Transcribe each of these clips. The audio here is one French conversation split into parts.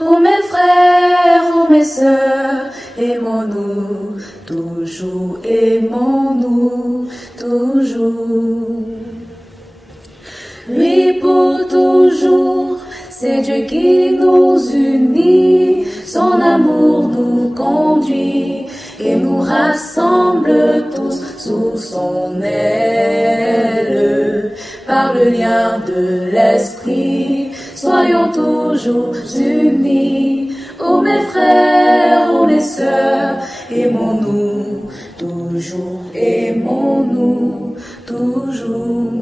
Ô mes frères, ô mes sœurs, aimons-nous, toujours aimons-nous, toujours. Lui pour toujours, c'est Dieu qui nous unit, son amour nous conduit et nous rassemble tous sous son aile. Par le lien de l'esprit, soyons toujours unis. Ô mes frères, ô mes sœurs, aimons-nous, toujours aimons-nous, toujours.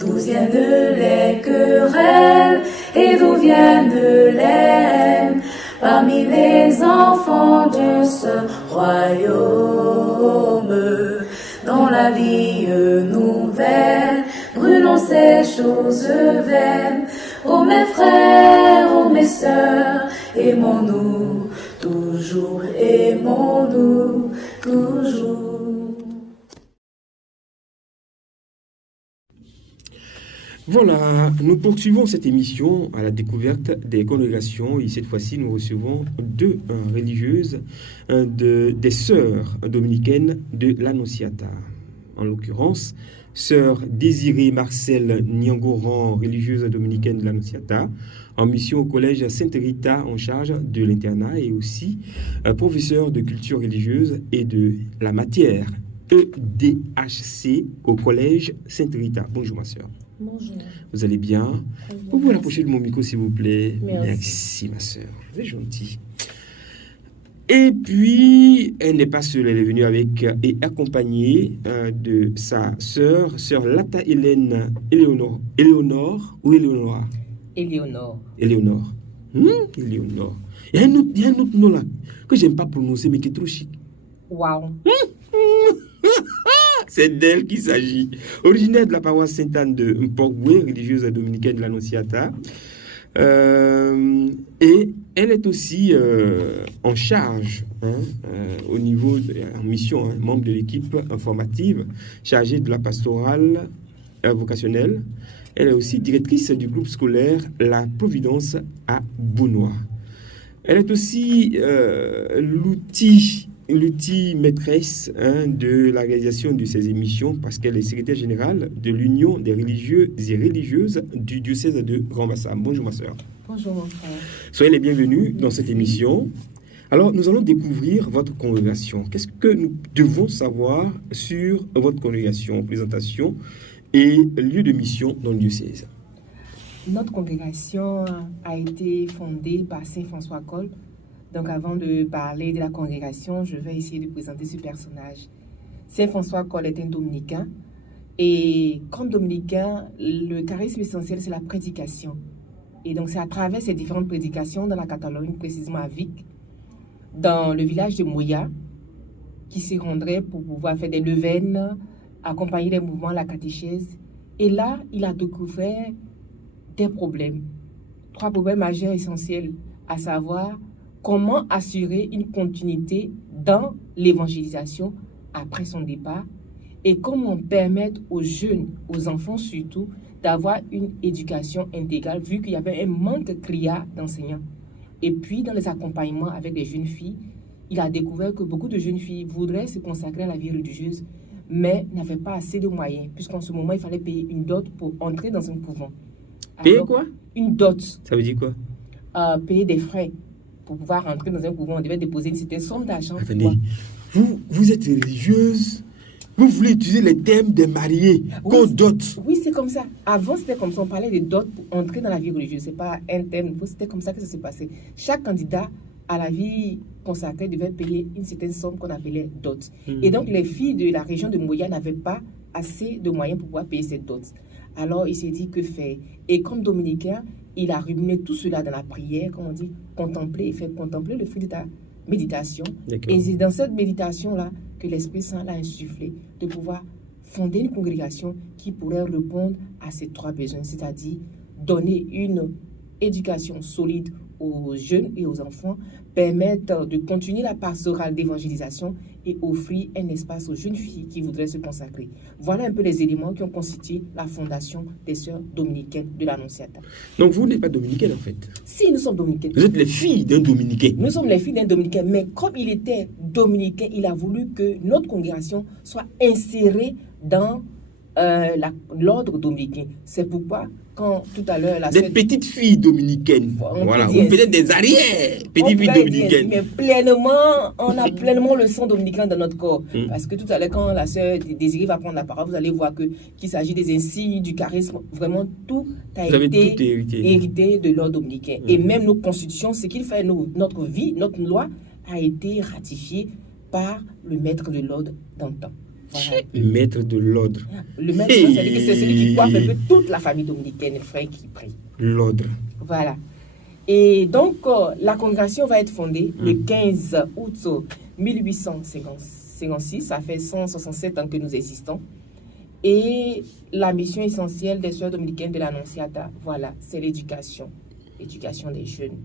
D'où viennent les querelles et d'où viennent les haines parmi les enfants de ce royaume? Dans la vie nouvelle, brûlons ces choses vaines. Ô mes frères, ô mes sœurs, aimons-nous, toujours aimons-nous, toujours. Voilà, nous poursuivons cette émission à la découverte des congrégations et cette fois-ci nous recevons deux religieuses des sœurs dominicaines de l'Annonciata. En l'occurrence, sœur Désirée Marcel Niangoran, religieuse dominicaine de l'Annonciata, en mission au collège Sainte Rita en charge de l'internat et aussi professeur de culture religieuse et de la matière EDHC au collège Sainte Rita. Bonjour ma sœur. Bonjour. Vous allez bien? Vous pouvez approcher de mon micro s'il vous plaît. Merci ma sœur. Vous êtes gentille. Et puis, elle n'est pas seule, elle est venue avec et accompagnée de sa sœur Lata Hélène Éléonore ou Éléonora? Éléonore. Éléonore. Éléonore. Il y a un autre nom là que j'aime pas prononcer mais qui est trop chic. Waouh. C'est d'elle qu'il s'agit. Originaire de la paroisse Sainte-Anne de Mpogwe, religieuse dominicaine de l'Annonciata. Et elle est aussi en charge, au niveau, en mission, membre de l'équipe informative chargée de la pastorale vocationnelle. Elle est aussi directrice du groupe scolaire La Providence à Bounois. Elle est aussi l'outil maîtresse de la réalisation de ces émissions parce qu'elle est secrétaire générale de l'Union des religieux et religieuses du diocèse de Grand-Bassam. Bonjour ma sœur. Bonjour mon frère. Soyez les bienvenus dans cette émission. Alors, nous allons découvrir votre congrégation. Qu'est-ce que nous devons savoir sur votre congrégation, présentation et lieu de mission dans le diocèse? Notre congrégation a été fondée par Saint François Cole. Donc, avant de parler de la congrégation, je vais essayer de présenter ce personnage. Saint François Cole est un dominicain. Et comme dominicain, le charisme essentiel, c'est la prédication. Et donc, c'est à travers ces différentes prédications dans la Catalogne, précisément à Vic, dans le village de Moya, qui s'y rendrait pour pouvoir faire des neuvaines, accompagner les mouvements, la catéchèse. Et là, il a découvert des problèmes. 3 problèmes majeurs essentiels, à savoir comment assurer une continuité dans l'évangélisation après son départ et comment permettre aux jeunes, aux enfants surtout, d'avoir une éducation intégrale vu qu'il y avait un manque criard d'enseignants. Et puis, dans les accompagnements avec les jeunes filles, il a découvert que beaucoup de jeunes filles voudraient se consacrer à la vie religieuse, mais n'avaient pas assez de moyens, puisqu'en ce moment, il fallait payer une dot pour entrer dans un couvent. Payer quoi? Une dot. Ça veut dire quoi? Payer des frais. Pour pouvoir rentrer dans un couvent, on devait déposer une certaine somme d'argent. Attendez, vous êtes religieuse, vous voulez utiliser les termes des mariés, oui, dot. Oui, c'est comme ça. Avant, c'était comme ça. On parlait de dot pour entrer dans la vie religieuse. Ce n'est pas un terme. C'était comme ça que ça s'est passé. Chaque candidat à la vie consacrée devait payer une certaine somme qu'on appelait dot. Et donc, les filles de la région de Moya n'avaient pas assez de moyens pour pouvoir payer cette dot. Alors, il s'est dit que faire. Et comme dominicain, il a ruminé tout cela dans la prière, comme on dit, contempler et faire contempler le fruit de ta méditation. Et c'est dans cette méditation-là que l'Esprit Saint l'a insufflé de pouvoir fonder une congrégation qui pourrait répondre à ces 3 besoins, c'est-à-dire donner une éducation solide aux jeunes et aux enfants, permettent de continuer la pastorale d'évangélisation et offrir un espace aux jeunes filles qui voudraient se consacrer. Voilà un peu les éléments qui ont constitué la fondation des Sœurs dominicaines de l'Annonciata. Donc vous n'êtes pas dominicaine en fait. Si, nous sommes dominicaines. Vous êtes les filles d'un dominicain. Nous sommes les filles d'un dominicain, mais comme il était dominicain, il a voulu que notre congrégation soit insérée dans l'ordre dominicain. C'est pourquoi, quand tout à l'heure... Des petites filles dominicaines. Voilà, ou peut-être des arrières petites filles dominicaines. Mais pleinement, on a pleinement le sang dominicain dans notre corps. Parce que tout à l'heure, quand la sœur Désirée va prendre la parole, vous allez voir qu'il s'agit des insignes, du charisme. Vraiment, tout a été hérité de l'ordre dominicain. Et même nos constitutions, ce qu'il fait, notre vie, notre loi, a été ratifiée par le maître de l'ordre d'antan. Voilà. Le maître de l'ordre. Le maître de l'ordre, c'est celui qui coiffe un peu toute la famille dominicaine, frère qui prie. L'ordre. Voilà. Et donc, la congrégation va être fondée le 15 août 1856. Ça fait 167 ans que nous existons. Et la mission essentielle des Sœurs dominicaines de l'Annonciata, voilà, c'est l'éducation. L'éducation des jeunes.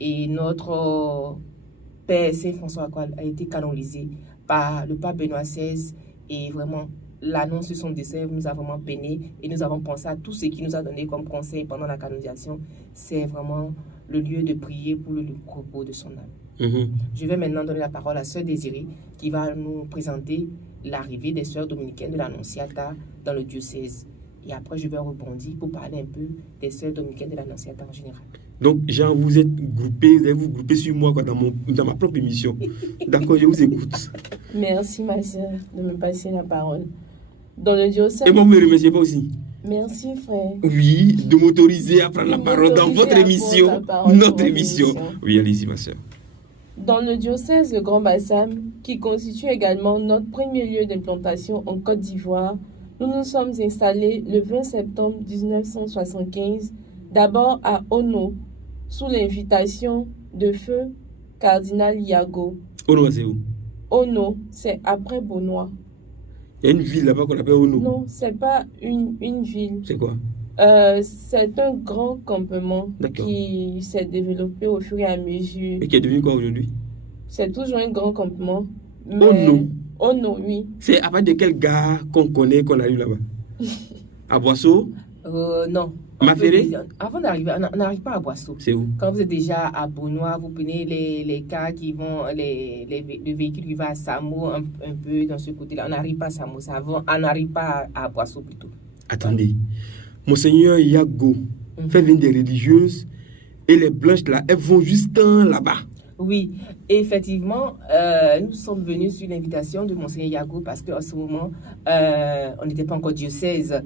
Et notre Père Saint-François a été canonisé par le pape Benoît XVI, et vraiment l'annonce de son décès nous a vraiment peiné et nous avons pensé à tout ce qu'il nous a donné comme conseil pendant la canonisation. C'est vraiment le lieu de prier pour le repos de son âme. Je vais maintenant donner la parole à Sœur Désirée qui va nous présenter l'arrivée des Sœurs dominicaines de l'Annonciata dans le diocèse. Et après, je vais rebondir pour parler un peu des Sœurs dominicaines de l'Annonciata en général. Donc, Jean, vous allez vous grouper sur moi quoi, dans ma propre émission. D'accord, je vous écoute. Merci, ma sœur, de me passer la parole. Dans le diocèse... Et moi, vous ne me remerciez pas aussi? Merci, frère. Oui, de m'autoriser à prendre la parole dans votre émission, notre émission. Oui, allez-y, ma sœur. Dans le diocèse de Grand Bassam, qui constitue également notre premier lieu d'implantation en Côte d'Ivoire, nous nous sommes installés le 20 septembre 1975, d'abord à Ono, sous l'invitation de feu cardinal Yago. Ono, c'est où? Ono, c'est après Bonois. Il y a une ville là-bas qu'on appelle Ono. Non, c'est pas une ville. C'est quoi? C'est un grand campement qui s'est développé au fur et à mesure. Et qui est devenu quoi aujourd'hui? C'est toujours un grand campement. Mais... Ono. Ono, oui. C'est à part de quel gars qu'on connaît qu'on arrive là-bas? À Boisseau? Non. Maféré? Avant d'arriver, on n'arrive pas à Boisseau. C'est où? Quand vous êtes déjà à Bonois, vous prenez les cars qui vont, le véhicule qui va à Samo, un peu dans ce côté-là. On n'arrive pas à Samo, on n'arrive pas à Boisseau plutôt. Attendez. Monseigneur Yago fait venir des religieuses et les blanches là, elles vont jusqu'en là-bas. Oui, effectivement, nous sommes venus sur l'invitation de Monseigneur Yago parce qu'en ce moment, on n'était pas encore diocèse.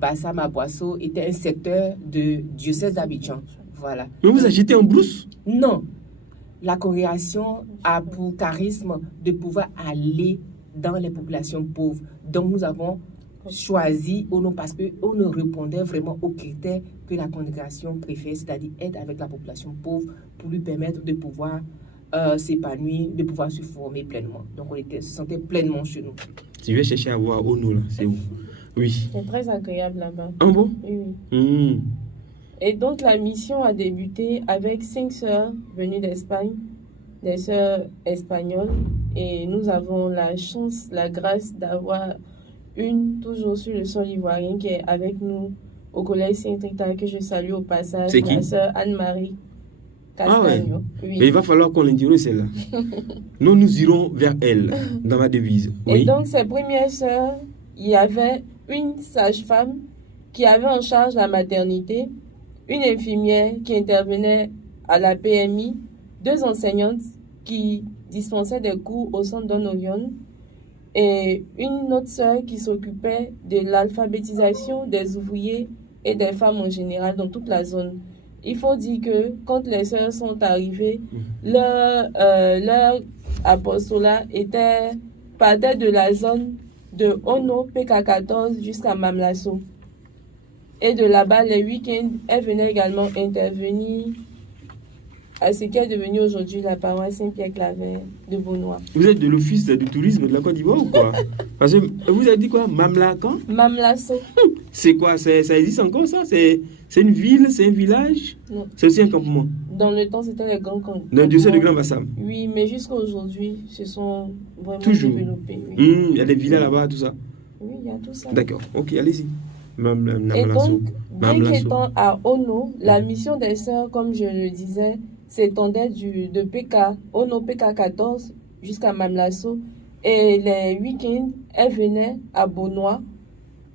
Bassam à Boisseau était un secteur de diocèse d'Abidjan. Voilà. Mais vous agitez en brousse? Non. La congrégation a pour charisme de pouvoir aller dans les populations pauvres. Donc nous avons choisi Ono parce que Ono répondait vraiment aux critères que la congrégation préfère, c'est-à-dire être avec la population pauvre pour lui permettre de pouvoir s'épanouir, de pouvoir se former pleinement. Donc on se sentait pleinement chez nous. Tu vas chercher à voir Ono là, c'est où? Oui. C'est très agréable là-bas. Ah bon? Oui. Et donc la mission a débuté avec 5 sœurs venues d'Espagne, des sœurs espagnoles, et nous avons la chance, la grâce d'avoir une toujours sur le sol ivoirien qui est avec nous au collège Saint-Rita, que je salue au passage, la sœur Anne-Marie Castagno. Ah ouais. Oui. Mais il va falloir qu'on l'interroge celle-là. nous irons vers elle dans ma devise. Oui. Et donc ces premières sœurs, il y avait une sage-femme qui avait en charge la maternité, une infirmière qui intervenait à la PMI, 2 enseignantes qui dispensaient des cours au centre d'Onorion et une autre sœur qui s'occupait de l'alphabétisation des ouvriers et des femmes en général dans toute la zone. Il faut dire que quand les sœurs sont arrivées, leur apostolat partait de la zone de Ono PK14 jusqu'à Mamlasso. Et de là-bas, les week-ends, elles venaient également intervenir à ce qui est devenu aujourd'hui la paroisse Saint-Pierre-Claver de Beaunois. Vous êtes de l'Office du tourisme de la Côte d'Ivoire ou quoi? Parce que vous avez dit quoi? Mamla quand? Mamlasso. C'est quoi? Ça existe encore ça? C'est une ville? C'est un village? Non. C'est aussi un campement? Dans le temps, c'était les grands campements. Dans le diocèse de Grand Bassam? Oui, mais jusqu'à aujourd'hui, se sont vraiment Toujours. développés. Oui. Il y a des villas là-bas, tout ça? Oui, il y a tout ça. D'accord, ok, allez-y. Et donc, bien qu'étant à Ono, la mission des sœurs, comme je le disais, s'étendait de PK, Ono PK 14 jusqu'à Mamlasso. Et les week-ends, elles venaient à Beaunois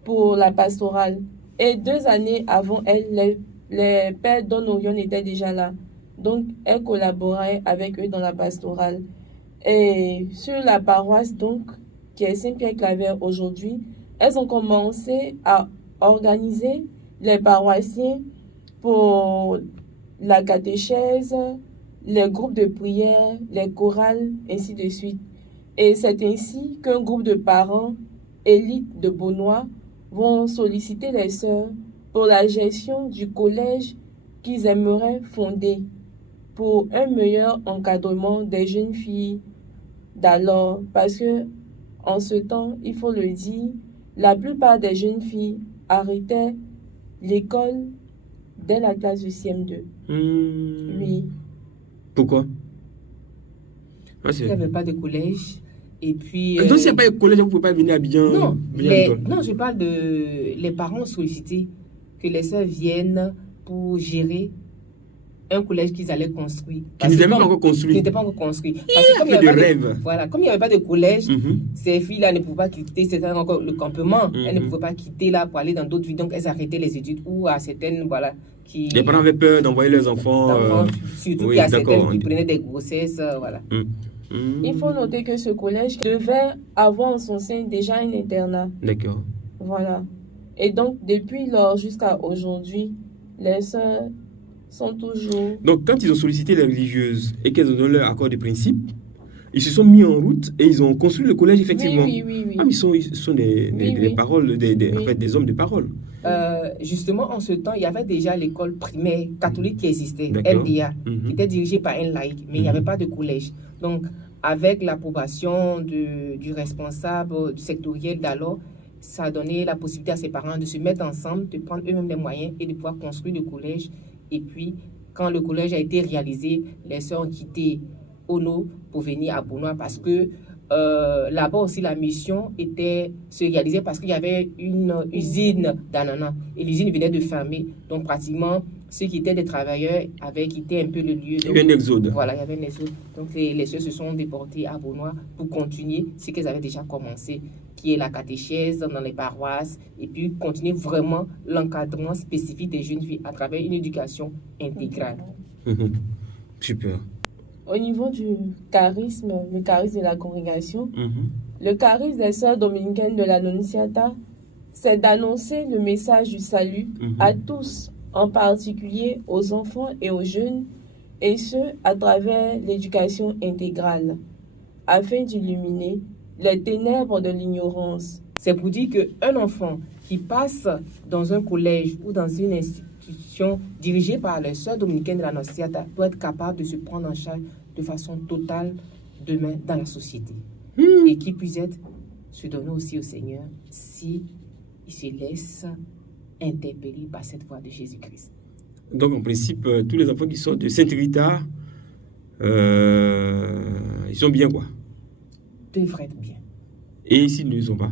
pour la pastorale. Et 2 années avant elles, les pères Don Orion étaient déjà là. Donc, elles collaboraient avec eux dans la pastorale. Et sur la paroisse, donc, qui est Saint-Pierre-Claver aujourd'hui, elles ont commencé à organiser les paroissiens pour la catéchèse, les groupes de prière, les chorales, ainsi de suite. Et c'est ainsi qu'un groupe de parents élites de Beaunois vont solliciter les sœurs pour la gestion du collège qu'ils aimeraient fonder pour un meilleur encadrement des jeunes filles d'alors. Parce que en ce temps, il faut le dire, la plupart des jeunes filles arrêtaient l'école dès la classe de CM2. Oui. Pourquoi? Il n'y avait pas de collège. Et puis. Donc, s'il n'y a pas de collège, vous ne pouvez pas venir à bien. Non, non, je parle de. Les parents sollicitaient que les sœurs viennent pour gérer un collège qu'ils allaient construire. Qui n'était pas encore construit. Qui n'était pas encore construit. Parce que comme il y avait voilà, comme il n'y avait pas de collège, ces filles-là ne pouvaient pas quitter, c'était encore le campement, elles ne pouvaient pas quitter là pour aller dans d'autres villes, donc elles arrêtaient les études ou à certaines, voilà, qui... Les parents avaient peur d'envoyer leurs enfants. Surtout qu'il y a certaines qui prenaient des grossesses, voilà. Il faut noter que ce collège devait avoir en son sein déjà un internat. D'accord. Voilà. Et donc, depuis lors jusqu'à aujourd'hui, les sœurs sont toujours... Donc, quand ils ont sollicité les religieuses et qu'elles ont donné leur accord de principe, ils se sont mis en route et ils ont construit le collège, effectivement. Oui. Ah, mais ils sont des paroles, en fait, des hommes de parole. Justement, en ce temps, il y avait déjà l'école primaire catholique qui existait, LDA, qui était dirigée par un laïc, mais il n'y avait pas de collège. Donc, avec l'approbation du responsable du sectoriel d'alors, ça a donné la possibilité à ses parents de se mettre ensemble, de prendre eux-mêmes les moyens et de pouvoir construire le collège. Et puis, quand le collège a été réalisé, les sœurs ont quitté Ono pour venir à Beaunois parce que là-bas aussi la mission était se réaliser parce qu'il y avait une usine d'ananas et l'usine venait de fermer. Donc, pratiquement, ceux qui étaient des travailleurs avaient quitté un peu le lieu. Il y avait un exode. Voilà, il y avait un exode. Donc, les sœurs se sont déportées à Beaunois pour continuer ce qu'elles avaient déjà commencé, qui est la catéchèse dans les paroisses, et puis continuer vraiment l'encadrement spécifique des jeunes filles à travers une éducation intégrale. Super. Au niveau du charisme, le charisme de la congrégation, le charisme des sœurs dominicaines de l'Annonciata, c'est d'annoncer le message du salut à tous, en particulier aux enfants et aux jeunes, et ce, à travers l'éducation intégrale, afin d'illuminer les ténèbres de l'ignorance. C'est pour dire qu'un enfant qui passe dans un collège ou dans une institution dirigée par les sœurs dominicaines de l'Annonciata doit être capable de se prendre en charge de façon totale demain dans la société. Et qui puisse être se donner aussi au Seigneur si il se laisse interpeller par cette voix de Jésus-Christ. Donc, en principe, tous les enfants qui sortent de Sainte-Rita, ils sont bien, quoi. Devraient être bien. Et s'ils ne le sont pas?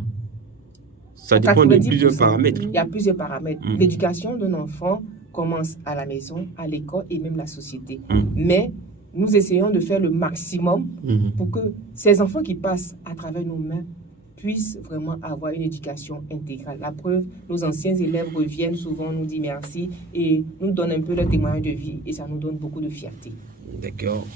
Ça dépend de plusieurs paramètres. Il y a plusieurs paramètres. L'éducation d'un enfant commence à la maison, à l'école et même la société. Mais nous essayons de faire le maximum pour que ces enfants qui passent à travers nos mains puissent vraiment avoir une éducation intégrale. La preuve, nos anciens élèves reviennent souvent, nous disent merci et nous donnent un peu leur témoignage de vie et ça nous donne beaucoup de fierté. D'accord.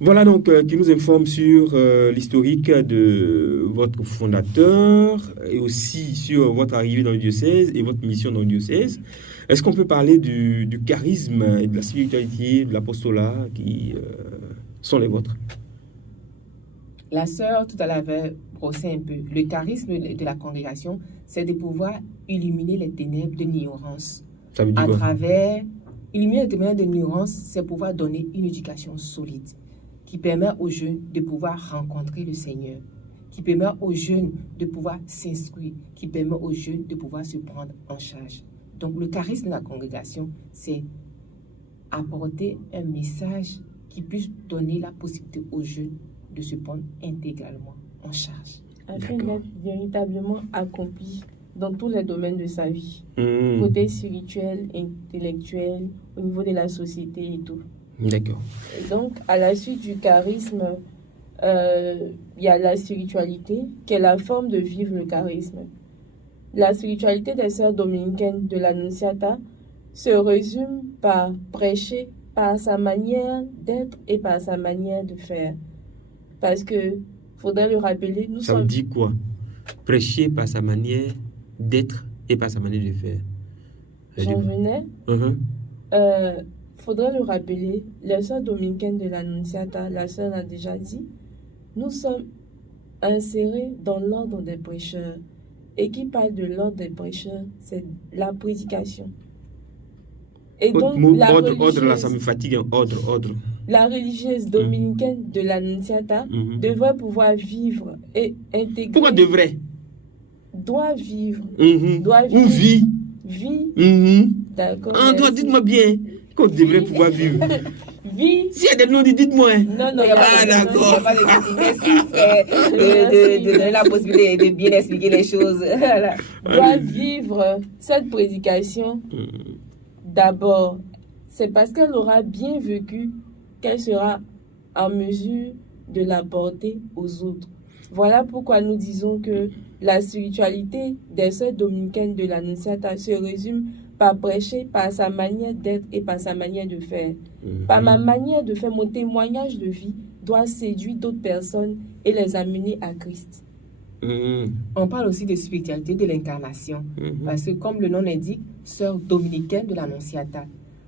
Voilà donc qui nous informe sur l'historique de votre fondateur et aussi sur votre arrivée dans le diocèse et votre mission dans le diocèse. Est-ce qu'on peut parler du charisme et de la spiritualité, de l'apostolat qui sont les vôtres? La sœur, tout à l'heure, avait brossé un peu. Le charisme de la congrégation, c'est de pouvoir illuminer les ténèbres de l'ignorance à travers Illuminer le témoignage de nuances, c'est pouvoir donner une éducation solide qui permet aux jeunes de pouvoir rencontrer le Seigneur, qui permet aux jeunes de pouvoir s'instruire, qui permet aux jeunes de pouvoir se prendre en charge. Donc le charisme de la congrégation, c'est apporter un message qui puisse donner la possibilité aux jeunes de se prendre intégralement en charge. Afin d'être véritablement accompli dans tous les domaines de sa vie, Mhm. côté spirituel, intellectuel, au niveau de la société et tout. D'accord. Et donc, à la suite du charisme, il y a la spiritualité, qui est la forme de vivre le charisme. La spiritualité des sœurs dominicaines de l'Annonciata se résume par prêcher par sa manière d'être et par sa manière de faire. Parce que, faudrait le rappeler, nous Ça veut sommes... dire quoi? Prêcher par sa manière d'être et par sa manière de faire. J'en venais. Mhm. Faudrait le rappeler, les sœurs dominicaines de l'Annonciata, la sœur l'a déjà dit, nous sommes insérés dans l'ordre des prêcheurs. Et qui parle de l'ordre des prêcheurs, c'est la prédication. Et donc, Ordre, là, ça me fatigue. Ordre. la religieuse dominicaine de l'Annonciata Mhm. devrait pouvoir vivre et intégrer. Pourquoi devrait? Doit vivre. Mhm. Doit Ou vit? Vie. Mhm. D'accord. Ah, toi, merci. dites-moi bien. Qu'on devrait pouvoir vivre. Vie. S'il y a des noms, dites-moi. Non, non, Il y a pas Ah, de- d'accord. il y a pas de- Merci, frère, de donner la possibilité de bien expliquer les choses. Voilà. doit vivre cette prédication. Mhm. D'abord, c'est parce qu'elle aura bien vécu qu'elle sera en mesure de l'apporter aux autres. Voilà pourquoi nous disons que la spiritualité des sœurs dominicaines de l'Annonciata se résume par prêcher par sa manière d'être et par sa manière de faire. Par ma manière de faire, mon témoignage de vie doit séduire d'autres personnes et les amener à Christ. Mhm. On parle aussi de spiritualité de l'incarnation. Mhm. Parce que comme le nom l'indique, sœur dominicaine de l'Annonciata,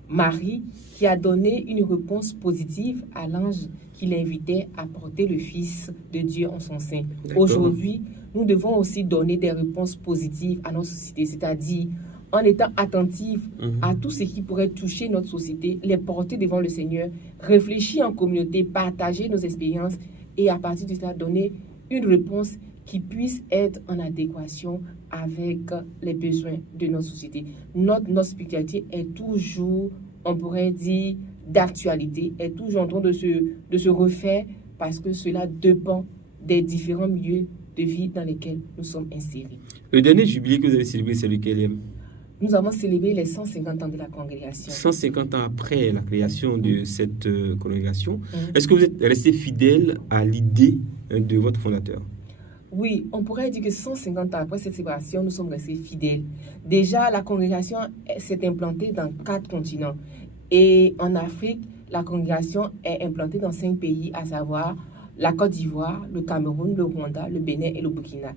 Marie qui a donné une réponse positive à l'ange qui l'invitait à porter le Fils de Dieu en son sein. D'accord. Aujourd'hui, nous devons aussi donner des réponses positives à notre société, c'est-à-dire en étant attentifs Mhm. à tout ce qui pourrait toucher notre société, les porter devant le Seigneur, réfléchir en communauté, partager nos expériences et à partir de cela donner une réponse qui puisse être en adéquation avec les besoins de notre société. Notre spiritualité est toujours, on pourrait dire, d'actualité, est toujours en train de se refaire parce que cela dépend des différents milieux de vie dans lesquels nous sommes insérés. Le dernier jubilé que vous avez célébré, c'est lequel? Nous avons célébré les 150 ans de la congrégation. 150 ans après la création de cette congrégation, Mhm. est-ce que vous êtes resté fidèle à l'idée de votre fondateur? Oui, on pourrait dire que 150 ans après cette célébration, nous sommes restés fidèles. Déjà, la congrégation s'est implantée dans 4 continents. Et en Afrique, la congrégation est implantée dans 5 pays, à savoir la Côte d'Ivoire, le Cameroun, le Rwanda, le Bénin et le Burkina.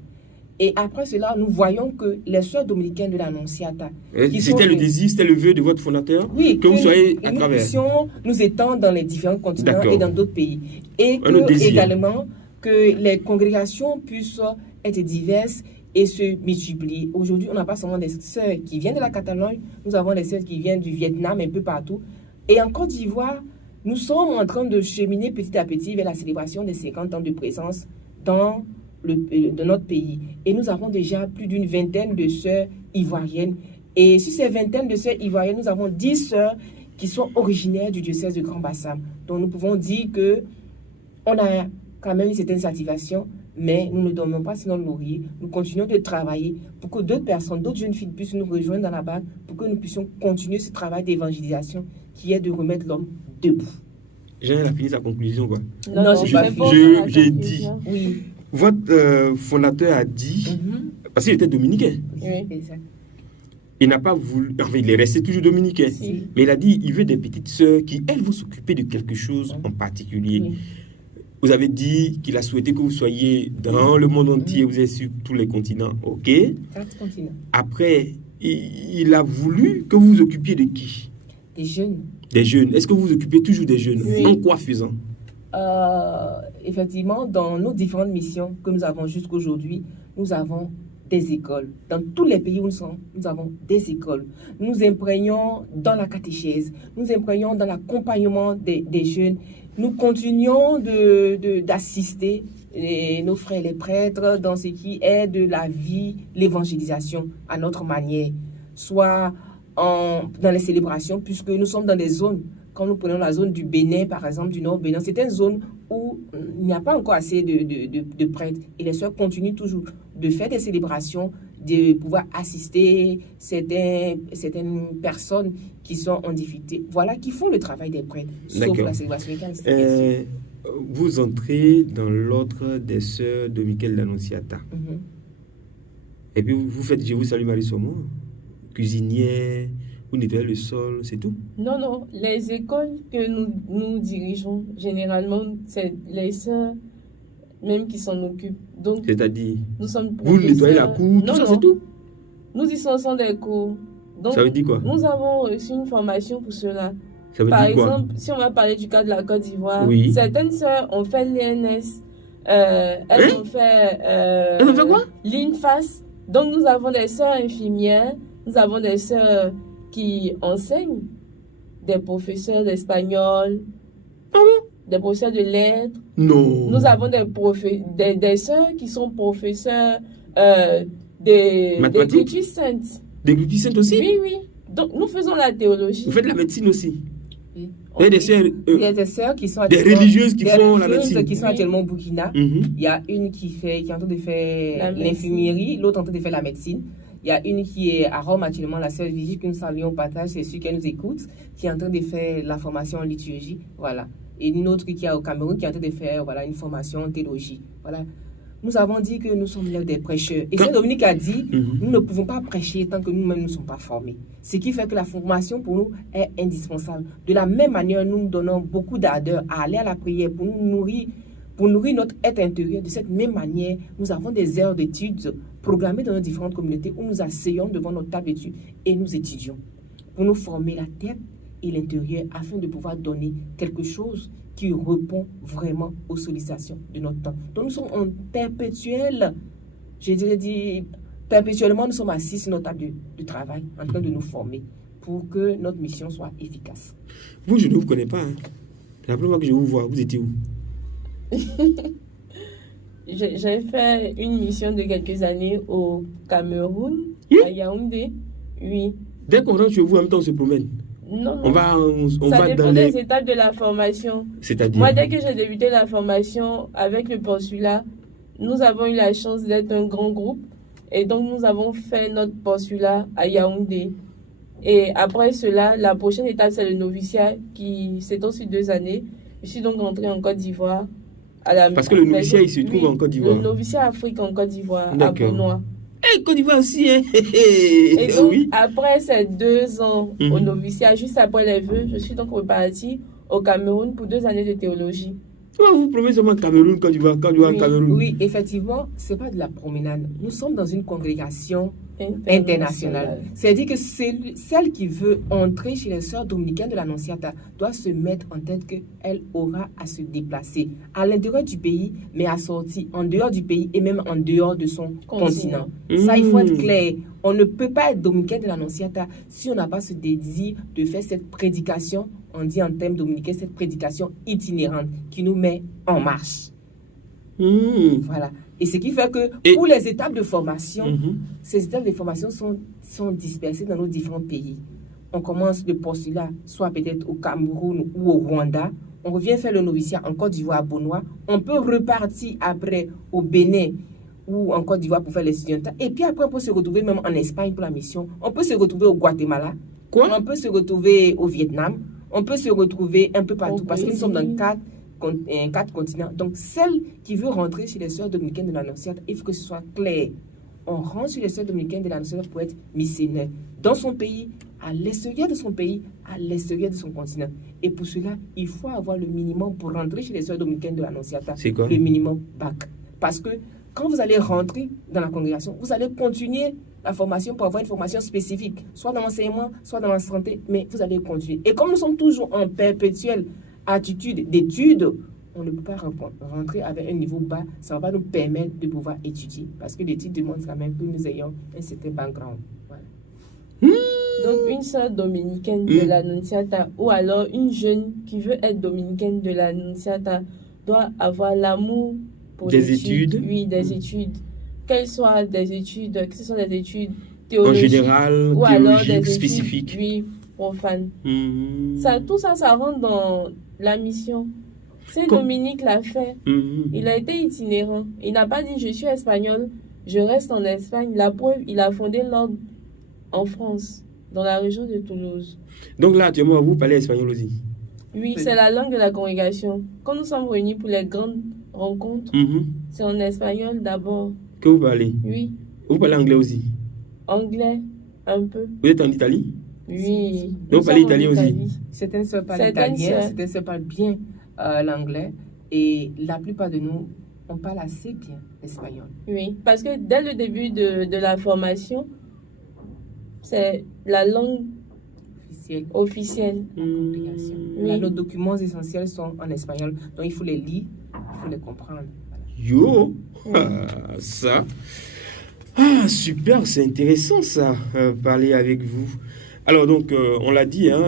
Et après cela, nous voyons que les sœurs dominicaines de l'Annonciata, qui C'était sont- le désir, c'était le vœu de votre fondateur oui, que vous soyez à nous travers. puissions nous étendre dans les différents continents D'accord. et dans d'autres pays. Et Un autre que désir. également que les congrégations puissent être diverses et se multiplier. Aujourd'hui, on n'a pas seulement des sœurs qui viennent de la Catalogne, nous avons des sœurs qui viennent du Vietnam, un peu partout. Et en Côte d'Ivoire, nous sommes en train de cheminer petit à petit vers la célébration des 50 ans de présence dans de notre pays. Et nous avons déjà plus d'une vingtaine de sœurs ivoiriennes. Et sur ces vingtaines de sœurs ivoiriennes, nous avons 10 sœurs qui sont originaires du diocèse de Grand Bassam. Donc nous pouvons dire que on a quand même une certaine satisfaction, mais nous ne dormons pas sur notre laurier. Nous continuons de travailler pour que d'autres personnes, d'autres jeunes filles puissent nous rejoindre dans la barque, pour que nous puissions continuer ce travail d'évangélisation qui est de remettre l'homme debout. Jean a fini sa conclusion, quoi. Non, je j'ai pas réponds fini. à la J'ai conclusion. Oui. Votre fondateur a dit, parce qu'il était dominicain, Oui. Exact. il n'a pas voulu, enfin il est resté toujours dominicain, Si. mais il a dit, il veut des petites sœurs qui, elles, vont s'occuper de quelque chose en particulier. Oui. Vous avez dit qu'il a souhaité que vous soyez dans le monde entier, vous êtes sur tous les continents, ok. 4 continents. Après, il a voulu que vous vous occupiez de qui? Des jeunes. Des jeunes. Est-ce que vous vous occupez toujours des jeunes? Oui. En quoi faisant? Effectivement, dans nos différentes missions que nous avons jusqu'aujourd'hui, nous avons des écoles. Dans tous les pays où nous sommes, nous avons des écoles. Nous imprégnons dans la catéchèse, nous imprégnons dans l'accompagnement des jeunes. Nous continuons d'assister nos frères les prêtres dans ce qui est de la vie, l'évangélisation à notre manière, soit dans les célébrations, puisque nous sommes dans des zones. Quand nous prenons la zone du Bénin, par exemple, du Nord Bénin, c'est une zone où il n'y a pas encore assez de prêtres. Et les sœurs continuent toujours de faire des célébrations, de pouvoir assister certaines personnes qui sont en difficulté. Voilà, qui font le travail des prêtres, sauf la célébration eucharistique. Vous entrez dans l'ordre des sœurs de Michael d'Annonciata. Et puis vous faites Je vous salue Marie Somo, cuisinière, vous nettoyez le sol, c'est tout? Non. Les écoles que nous dirigeons, généralement, c'est les sœurs même qui s'en occupent. Donc, c'est-à-dire, nous sommes vous nettoyez la cour, tout ça, c'est tout? Nous dispensons des cours. Donc, ça veut dire quoi? Nous avons reçu une formation pour cela. Ça veut Par dire quoi? exemple, si on va parler du cas de la Côte d'Ivoire, oui. Certaines sœurs ont fait l'INS, elles ont fait quoi? l'INFAS. Donc, nous avons des sœurs infirmières, nous avons des sœurs qui enseignent, des professeurs d'espagnol, des professeurs de lettres. Non. Nous avons des sœurs qui sont professeurs des Glutius Saintes. Des Glutius Saintes aussi? Oui. Donc, nous faisons la théologie. Vous faites la médecine aussi? Oui. Il y a des sœurs, des sœurs qui sont des religieuses qui font la médecine. Qui sont actuellement au Burkina. Il y a une qui est en train de faire l'infirmerie, l'autre en train de faire la médecine. Il y a une qui est à Rome actuellement, la sœur Vigile, que nous saluons au partage, c'est celui qui nous écoute, qui est en train de faire la formation en liturgie. Voilà. Et une autre qui est au Cameroun, qui est en train de faire une formation en théologie. Voilà. Nous avons dit que nous sommes l'œuvre des prêcheurs. Et Saint Dominique a dit, nous ne pouvons pas prêcher tant que nous-mêmes ne sommes pas formés. Ce qui fait que la formation pour nous est indispensable. De la même manière, nous nous donnons beaucoup d'ardeur à aller à la prière pour nous nourrir, pour nourrir notre être intérieur. De cette même manière, nous avons des heures d'études programmées dans nos différentes communautés où nous asseyons devant notre table d'études et nous étudions pour nous former la tête et l'intérieur afin de pouvoir donner quelque chose qui répond vraiment aux sollicitations de notre temps. Donc nous sommes en perpétuel, perpétuellement nous sommes assis sur notre table de travail en train de nous former pour que notre mission soit efficace. Vous, je ne vous connais pas. C'est la première fois que je vous vois. Vous étiez où? J'ai fait une mission de quelques années au Cameroun, à Yaoundé. Oui. Dès qu'on rentre chez vous, en même temps, on se promène. Non. On va dépend dans des étapes de la formation. C'est-à-dire? Moi, dès que j'ai débuté la formation avec le postulat, nous avons eu la chance d'être un grand groupe. Et donc, nous avons fait notre postulat à Yaoundé. Et après cela, la prochaine étape, c'est le noviciat qui s'étend sur 2 années. Je suis donc rentrée en Côte d'Ivoire. Parce que le noviciat, il se trouve en Côte d'Ivoire. Le noviciat Afrique en Côte d'Ivoire, à Bonois. Côte d'Ivoire aussi, hein. Et donc, après ces 2 ans au noviciat, juste après les vœux, je suis donc repartie au Cameroun pour 2 années de théologie. Vous promenez seulement Cameroun, Côte d'Ivoire, Cameroun. Oui, effectivement, ce n'est pas de la promenade. Nous sommes dans une congrégation internationale. C'est-à-dire que celle qui veut entrer chez les sœurs dominicaines de l'Annonciata doit se mettre en tête qu'elle aura à se déplacer à l'intérieur du pays, mais à sortir en dehors du pays et même en dehors de son continent. Ça, il faut être clair. On ne peut pas être dominicaine de l'Annonciata si on n'a pas ce désir de faire cette prédication, on dit en termes dominicains, cette prédication itinérante qui nous met en marche. Voilà. Et ce qui fait que pour les étapes de formation, ces étapes de formation sont dispersées dans nos différents pays. On commence le postulat, soit peut-être au Cameroun ou au Rwanda. On revient faire le noviciat en Côte d'Ivoire à Bonois. On peut repartir après au Bénin ou en Côte d'Ivoire pour faire les étudiants. Et puis après, on peut se retrouver même en Espagne pour la mission. On peut se retrouver au Guatemala. On peut se retrouver au Vietnam. On peut se retrouver un peu partout parce que nous sommes dans 4 continents. Donc, celle qui veut rentrer chez les sœurs dominicaines de l'Annonciata, il faut que ce soit clair. On rentre chez les sœurs dominicaines de l'Annonciata pour être missionnaire dans son pays, à l'extérieur de son pays, à l'extérieur de son continent. Et pour cela, il faut avoir le minimum pour rentrer chez les sœurs dominicaines de l'Annonciata. C'est quoi? Le minimum bac. Parce que quand vous allez rentrer dans la congrégation, vous allez continuer la formation pour avoir une formation spécifique, soit dans l'enseignement, soit dans la santé, mais vous allez continuer. Et comme nous sommes toujours en perpétuelle attitude d'étude, on ne peut pas rentrer avec un niveau bas. Ça ne va pas nous permettre de pouvoir étudier. Parce que l'étude demande quand même que nous ayons un certain background. Voilà. Donc, une sœur dominicaine de l'Annonciata ou alors une jeune qui veut être dominicaine de l'Annonciata doit avoir l'amour pour des l'étude. études. Oui, des études. Qu'elles soient des études, que ce soit des études En théologiques général, ou alors des théologique, études, spécifique. oui, profanes. Mhm. Tout ça, ça rentre dans la mission. C'est Comme- Dominique l'a fait. Mhm. Il a été itinérant. Il n'a pas dit je suis espagnol, je reste en Espagne. La preuve, il a fondé l'ordre en France, dans la région de Toulouse. Donc là, actuellement, vous parlez espagnol aussi. Oui, c'est la langue de la congrégation. Quand nous sommes réunis pour les grandes rencontres, Mhm. c'est en espagnol d'abord. Que vous parlez? Oui, Vous parlez anglais aussi. anglais, un peu. Vous êtes en Italie? Oui. Donc, Nous vous parlez sommes en italien aussi? Italie. Certaines sœurs parlent Certaines italien, sœurs. certaines sœurs parlent bien l'anglais. Et la plupart de nous, on parle assez bien l'espagnol. Oui, parce que dès le début de la formation, c'est la langue Officiel. officielle. Congrégation. Oui. Là, nos documents essentiels sont en espagnol. Donc, il faut les lire, il faut les comprendre. Voilà. Yo! Ah, ça. Ah, super, c'est intéressant ça, parler avec vous. Alors donc, on l'a dit, hein,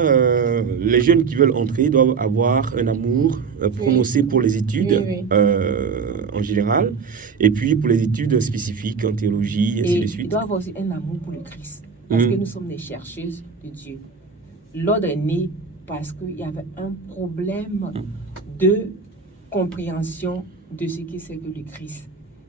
les jeunes qui veulent entrer doivent avoir un amour prononcé pour les études Oui, oui. En général, et puis pour les études spécifiques en théologie, ainsi Et de il suite. doit avoir aussi un amour pour le Christ. Parce que nous sommes des chercheuses de Dieu. L'ordre est né parce qu'il y avait un problème de compréhension de ce que c'est que le Christ.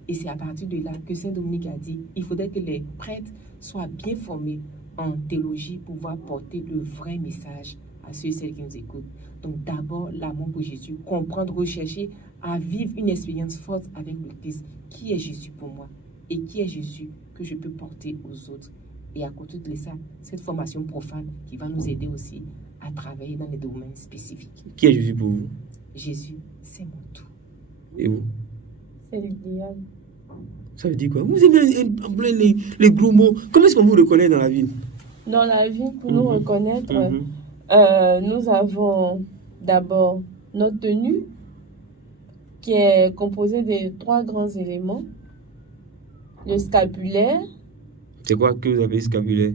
Et c'est à partir de là que Saint Dominique a dit il faudrait que les prêtres soient bien formés en théologie pour pouvoir porter le vrai message à ceux et celles qui nous écoutent. Donc d'abord, l'amour pour Jésus, comprendre, rechercher à vivre une expérience forte avec le Christ. Qui est Jésus pour moi? Et qui est Jésus que je peux porter aux autres? Et à côté de ça, cette formation profane qui va nous aider aussi à travailler dans les domaines spécifiques. Qui est Jésus pour vous? Jésus, c'est mon tout. Et vous? C'est l'idéal. Ça veut dire quoi? Vous aimez les gros mots. Comment est-ce qu'on vous reconnaît dans la ville? Dans la vie, pour nous reconnaître, nous avons d'abord notre tenue qui est composée de 3 grands éléments. Le scapulaire. C'est quoi que vous avez scapulaire?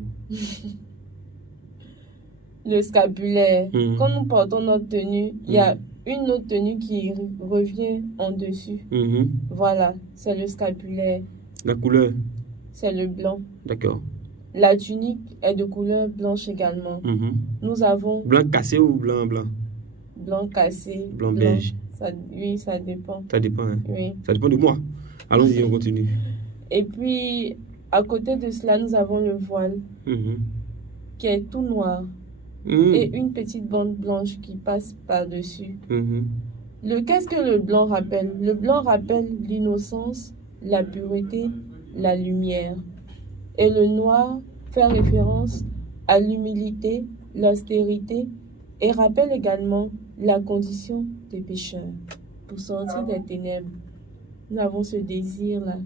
Le scapulaire. Quand nous portons notre tenue, il y a une autre tenue qui revient en dessus. Voilà, c'est le scapulaire. La couleur? C'est le blanc. D'accord. La tunique est de couleur blanche également. Nous avons Blanc cassé ou blanc blanc? blanc cassé, Blanc beige. Oui, ça dépend. Ça dépend, hein? Oui. Ça dépend de moi. Allons-y, on continue. Et puis, à côté de cela, nous avons le voile qui est tout noir et une petite bande blanche qui passe par-dessus. Qu'est-ce que le blanc rappelle? Le blanc rappelle l'innocence, la pureté, la lumière. Et le noir fait référence à l'humilité, l'austérité et rappelle également la condition des pécheurs. Pour sortir des ténèbres, nous avons ce désir-là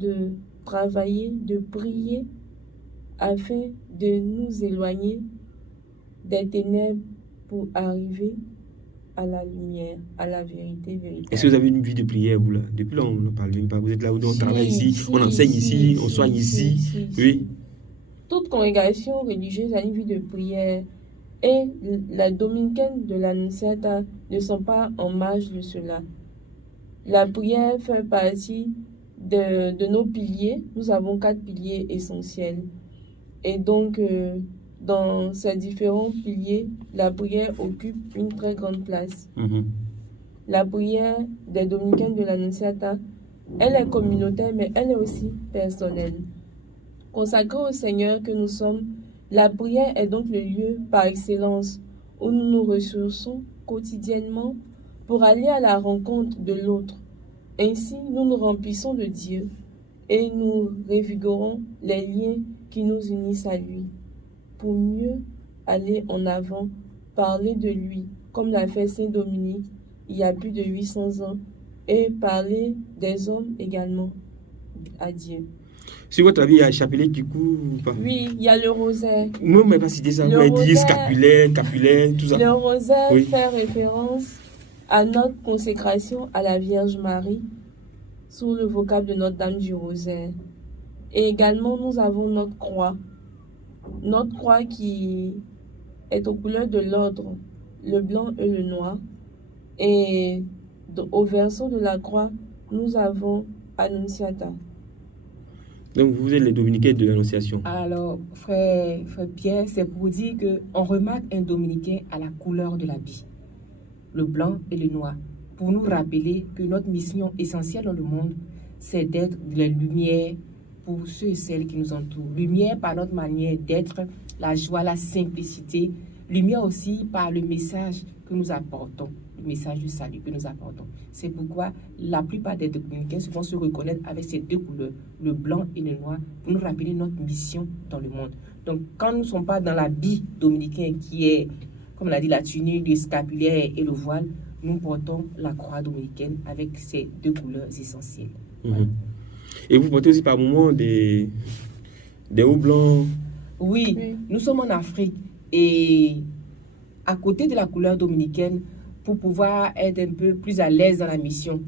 de travailler, de prier afin de nous éloigner des ténèbres pour arriver à la lumière, à la vérité véritable. Est-ce que vous avez une vie de prière, vous là? Depuis là, on ne parle même pas. Vous êtes là où on travaille ici, on enseigne ici, on soigne ici. Oui. Toute congrégation religieuse a une vie de prière et la dominicaine de l'Annonciata ne sont pas en marge de cela. La prière fait partie de nos piliers. Nous avons 4 piliers essentiels. Et donc, dans ces différents piliers, la prière occupe une très grande place. La prière des dominicaines de l'Annonciata, elle est communautaire, mais elle est aussi personnelle. Consacrée au Seigneur que nous sommes, la prière est donc le lieu par excellence où nous nous ressourçons quotidiennement pour aller à la rencontre de l'autre. Ainsi, nous nous remplissons de Dieu et nous revigorons les liens qui nous unissent à lui pour mieux aller en avant, parler de lui, comme l'a fait Saint Dominique il y a plus de 800 ans, et parler des hommes également à Dieu. Sur votre avis, il y a un chapelet qui court ou pas? Oui, il y a le rosaire. Moi, je n'ai pas cité ça. Vous m'avez dit scapulaire, capulaire, tout ça. Le rosaire fait référence à notre consécration à la Vierge Marie sous le vocable de Notre-Dame du Rosaire. Et également, nous avons notre croix qui est aux couleurs de l'ordre, le blanc et le noir. Et au verso de la croix, nous avons Annonciata. Donc, vous êtes les dominicains de l'Annonciation. Alors, frère Pierre, c'est pour dire qu'on remarque un dominicain à la couleur de l'habit, le blanc et le noir, pour nous rappeler que notre mission essentielle dans le monde, c'est d'être de la lumière pour ceux et celles qui nous entourent. Lumière par notre manière d'être, la joie, la simplicité. Lumière aussi par le message que nous apportons, le message du salut que nous apportons. C'est pourquoi la plupart des dominicains souvent se reconnaissent avec ces deux couleurs, le blanc et le noir, pour nous rappeler notre mission dans le monde. Donc, quand nous ne sommes pas dans l'habit dominicain qui est, comme on a dit, la tunique, le scapulaire et le voile, nous portons la croix dominicaine avec ces deux couleurs essentielles. Voilà. Et vous portez aussi par moments des hauts blancs. Oui, nous sommes en Afrique et à côté de la couleur dominicaine, pour pouvoir être un peu plus à l'aise dans la mission,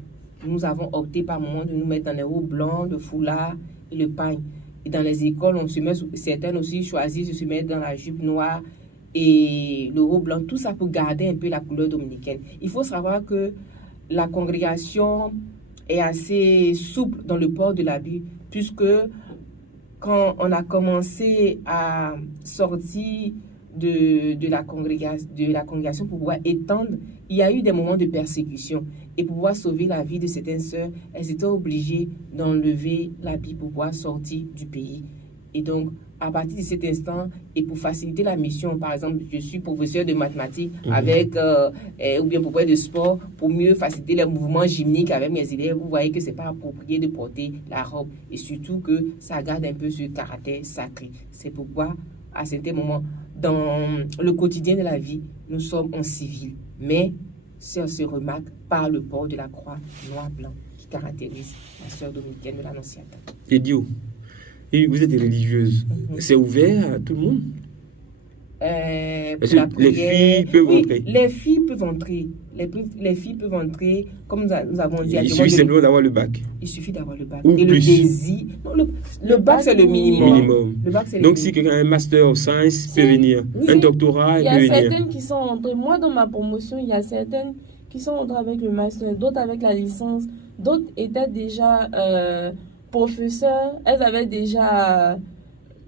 nous avons opté par moment de nous mettre dans les hauts blancs, le foulard et le pagne. Et dans les écoles, certaines aussi choisissent de se mettre dans la jupe noire et le haut blanc, tout ça pour garder un peu la couleur dominicaine. Il faut savoir que la congrégation est assez souple dans le port de l'habit, puisque quand on a commencé à sortir de la congrégation pour pouvoir étendre, il y a eu des moments de persécution. Et pour pouvoir sauver la vie de certaines sœurs, elles étaient obligées d'enlever l'habit pour pouvoir sortir du pays. Et donc, à partir de cet instant, et pour faciliter la mission, par exemple, je suis professeur de mathématiques ou bien professeur de sport, pour mieux faciliter les mouvements gymniques avec mes élèves, vous voyez que ce n'est pas approprié de porter la robe. Et surtout que ça garde un peu ce caractère sacré. C'est pourquoi, à certains moments, dans le quotidien de la vie, nous sommes en civil. Mais ça se remarque par le port de la croix noir-blanc qui caractérise la sœur dominicaine de l'Annonciata. Et Dio, vous êtes religieuse. C'est ouvert à tout le monde? Les filles peuvent entrer. Les filles peuvent entrer. Les filles peuvent entrer, comme nous avons dit. Il suffit simplement d'avoir le bac. Il suffit d'avoir le bac. Ou et plus. Le désir. Non, le bac, c'est le minimum. Le bac, c'est donc, si quelqu'un a un master of science, peut venir. Oui. Un doctorat, il y a certaines qui sont entrées. Moi, dans ma promotion, il y a certaines qui sont entrées avec le master, d'autres avec la licence, d'autres étaient déjà professeurs. Elles avaient déjà.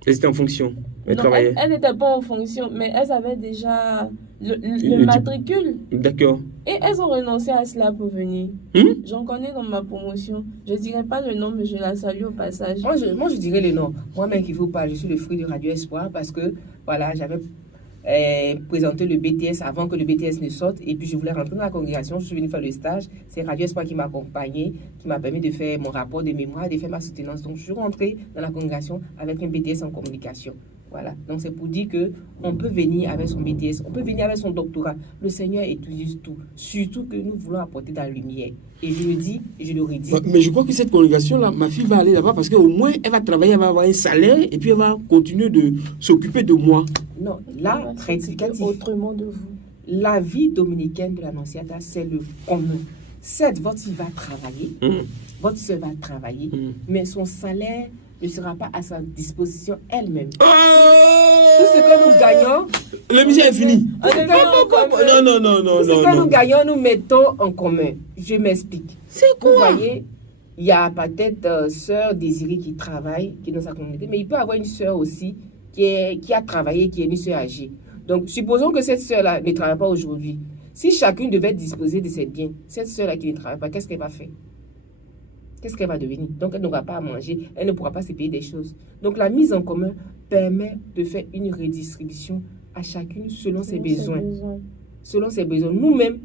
Elles étaient en fonction. Elles n'étaient pas en fonction, mais elles avaient déjà le matricule. D'accord. Et elles ont renoncé à cela pour venir. J'en connais dans ma promotion. Je ne dirais pas le nom, mais je la salue au passage. Moi, je dirais le nom. Moi-même qui vous parle, je suis le fruit de Radio Espoir parce que, voilà, j'avais présenté le BTS avant que le BTS ne sorte. Et puis, je voulais rentrer dans la congrégation. Je suis venue faire le stage. C'est Radio Espoir qui m'a accompagné, qui m'a permis de faire mon rapport de mémoire, de faire ma soutenance. Donc, je suis rentrée dans la congrégation avec un BTS en communication. Voilà, donc c'est pour dire qu'on peut venir avec son BTS, on peut venir avec son doctorat. Le Seigneur étudie tout, surtout que nous voulons apporter de la lumière. Et je le dis, et je le redis. Mais je crois que cette congrégation-là, ma fille va aller là-bas parce qu'au moins, elle va travailler, elle va avoir un salaire et puis elle va continuer de s'occuper de moi. Non, là, rectificatif. Autrement de vous. La vie dominicaine de l'Annonciata, c'est le commun. Certes, votre fille va travailler, votre soeur va travailler, mais son salaire ne sera pas à sa disposition elle-même. Tout ce que nous gagnons... L'émission est finie. Non. Tout ce que nous gagnons, nous mettons en commun. Je m'explique. C'est quoi? Vous voyez, il y a peut-être sœur Désirée qui travaille, qui est dans sa communauté, mais il peut y avoir une sœur aussi qui a travaillé, qui est une sœur âgée. Donc, supposons que cette sœur-là ne travaille pas aujourd'hui. Si chacune devait disposer de ses biens, cette sœur-là qui ne travaille pas, qu'est-ce qu'elle va faire? Qu'est-ce qu'elle va devenir? Donc, elle n'aura pas à manger, elle ne pourra pas se payer des choses. Donc, la mise en commun permet de faire une redistribution à chacune selon ses besoins. Selon ses besoins. Nous-mêmes,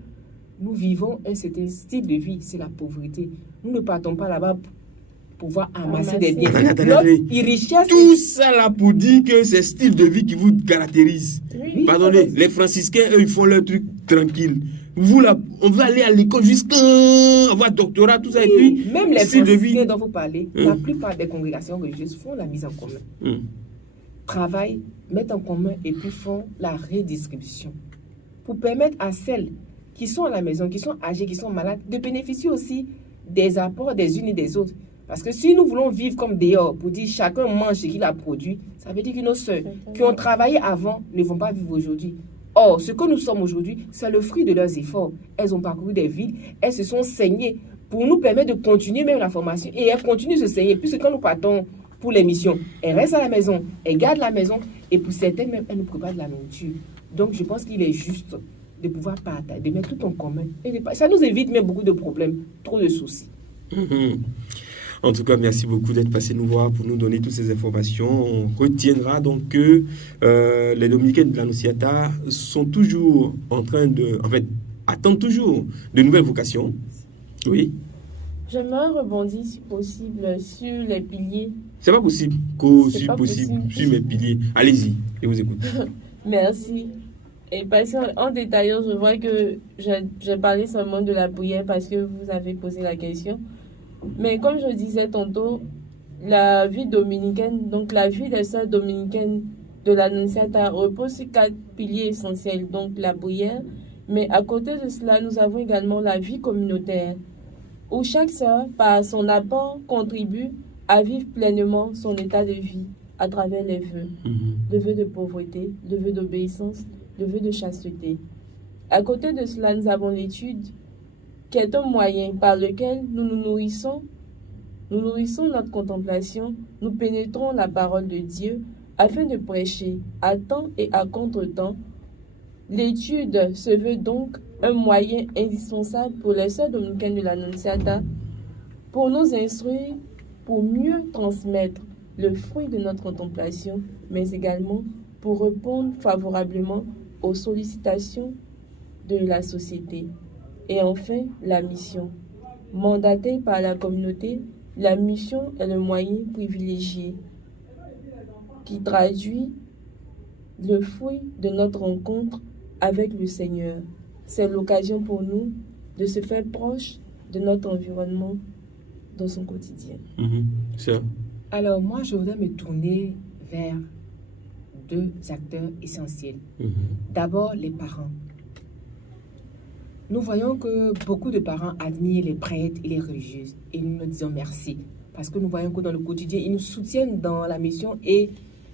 nous vivons un certain style de vie, c'est la pauvreté. Nous ne partons pas là-bas pour pouvoir amasser des biens. Richesse. Tout ça là pour dire que c'est le style de vie qui vous caractérise. Oui. Pardonnez, les franciscains, eux, ils font leur truc tranquille. Vous là, on va aller à l'école jusqu'à avoir doctorat, tout ça, oui. Et puis même les franciscains dont vous parlez, la plupart des congrégations religieuses font la mise en commun. Travaillent, mettent en commun et puis font la redistribution. Pour permettre à celles qui sont à la maison, qui sont âgés, qui sont malades, de bénéficier aussi des apports des unes et des autres. Parce que si nous voulons vivre comme dehors, pour dire chacun mange ce qu'il a produit, ça veut dire que nos sœurs qui ont travaillé avant ne vont pas vivre aujourd'hui. Or, ce que nous sommes aujourd'hui, c'est le fruit de leurs efforts. Elles ont parcouru des villes, elles se sont saignées pour nous permettre de continuer même la formation. Et elles continuent de se saigner, puisque quand nous partons pour les missions, elles restent à la maison, elles gardent la maison, et pour certaines même, elles nous préparent de la nourriture. Donc, je pense qu'il est juste de pouvoir partager, de mettre tout en commun. Et ça nous évite même beaucoup de problèmes, trop de soucis. En tout cas, merci beaucoup d'être passé nous voir pour nous donner toutes ces informations. On retiendra donc que les dominicaines de l'Annonciata sont toujours en train de... En fait, attendent toujours de nouvelles vocations. Oui. J'aimerais rebondir, si possible, sur les piliers. C'est pas possible. C'est pas possible. Sur mes piliers. Allez-y, je vous écoute. Merci. Et parce qu'en détaillant, je vois que j'ai parlé seulement de la prière parce que vous avez posé la question. Mais comme je disais tantôt, la vie dominicaine, donc la vie des sœurs dominicaines de l'Annonciata repose sur 4 piliers essentiels. Donc la prière, mais à côté de cela, nous avons également la vie communautaire, où chaque sœur, par son apport, contribue à vivre pleinement son état de vie à travers les vœux. Le vœu de pauvreté, le vœu d'obéissance, le vœu de chasteté. À côté de cela, nous avons l'étude, qui est un moyen par lequel nous nourrissons notre contemplation, nous pénétrons la parole de Dieu afin de prêcher à temps et à contre-temps. L'étude se veut donc un moyen indispensable pour les sœurs dominicaines de l'Annonciata pour nous instruire, pour mieux transmettre le fruit de notre contemplation, mais également pour répondre favorablement aux sollicitations de la société. Et enfin, la mission. Mandatée par la communauté, la mission est le moyen privilégié qui traduit le fruit de notre rencontre avec le Seigneur. C'est l'occasion pour nous de se faire proche de notre environnement dans son quotidien. Alors moi, je voudrais me tourner vers 2 acteurs essentiels. D'abord, les parents. Nous voyons que beaucoup de parents admirent les prêtres et les religieuses et nous leur disons merci parce que nous voyons que dans le quotidien, ils nous soutiennent dans la mission et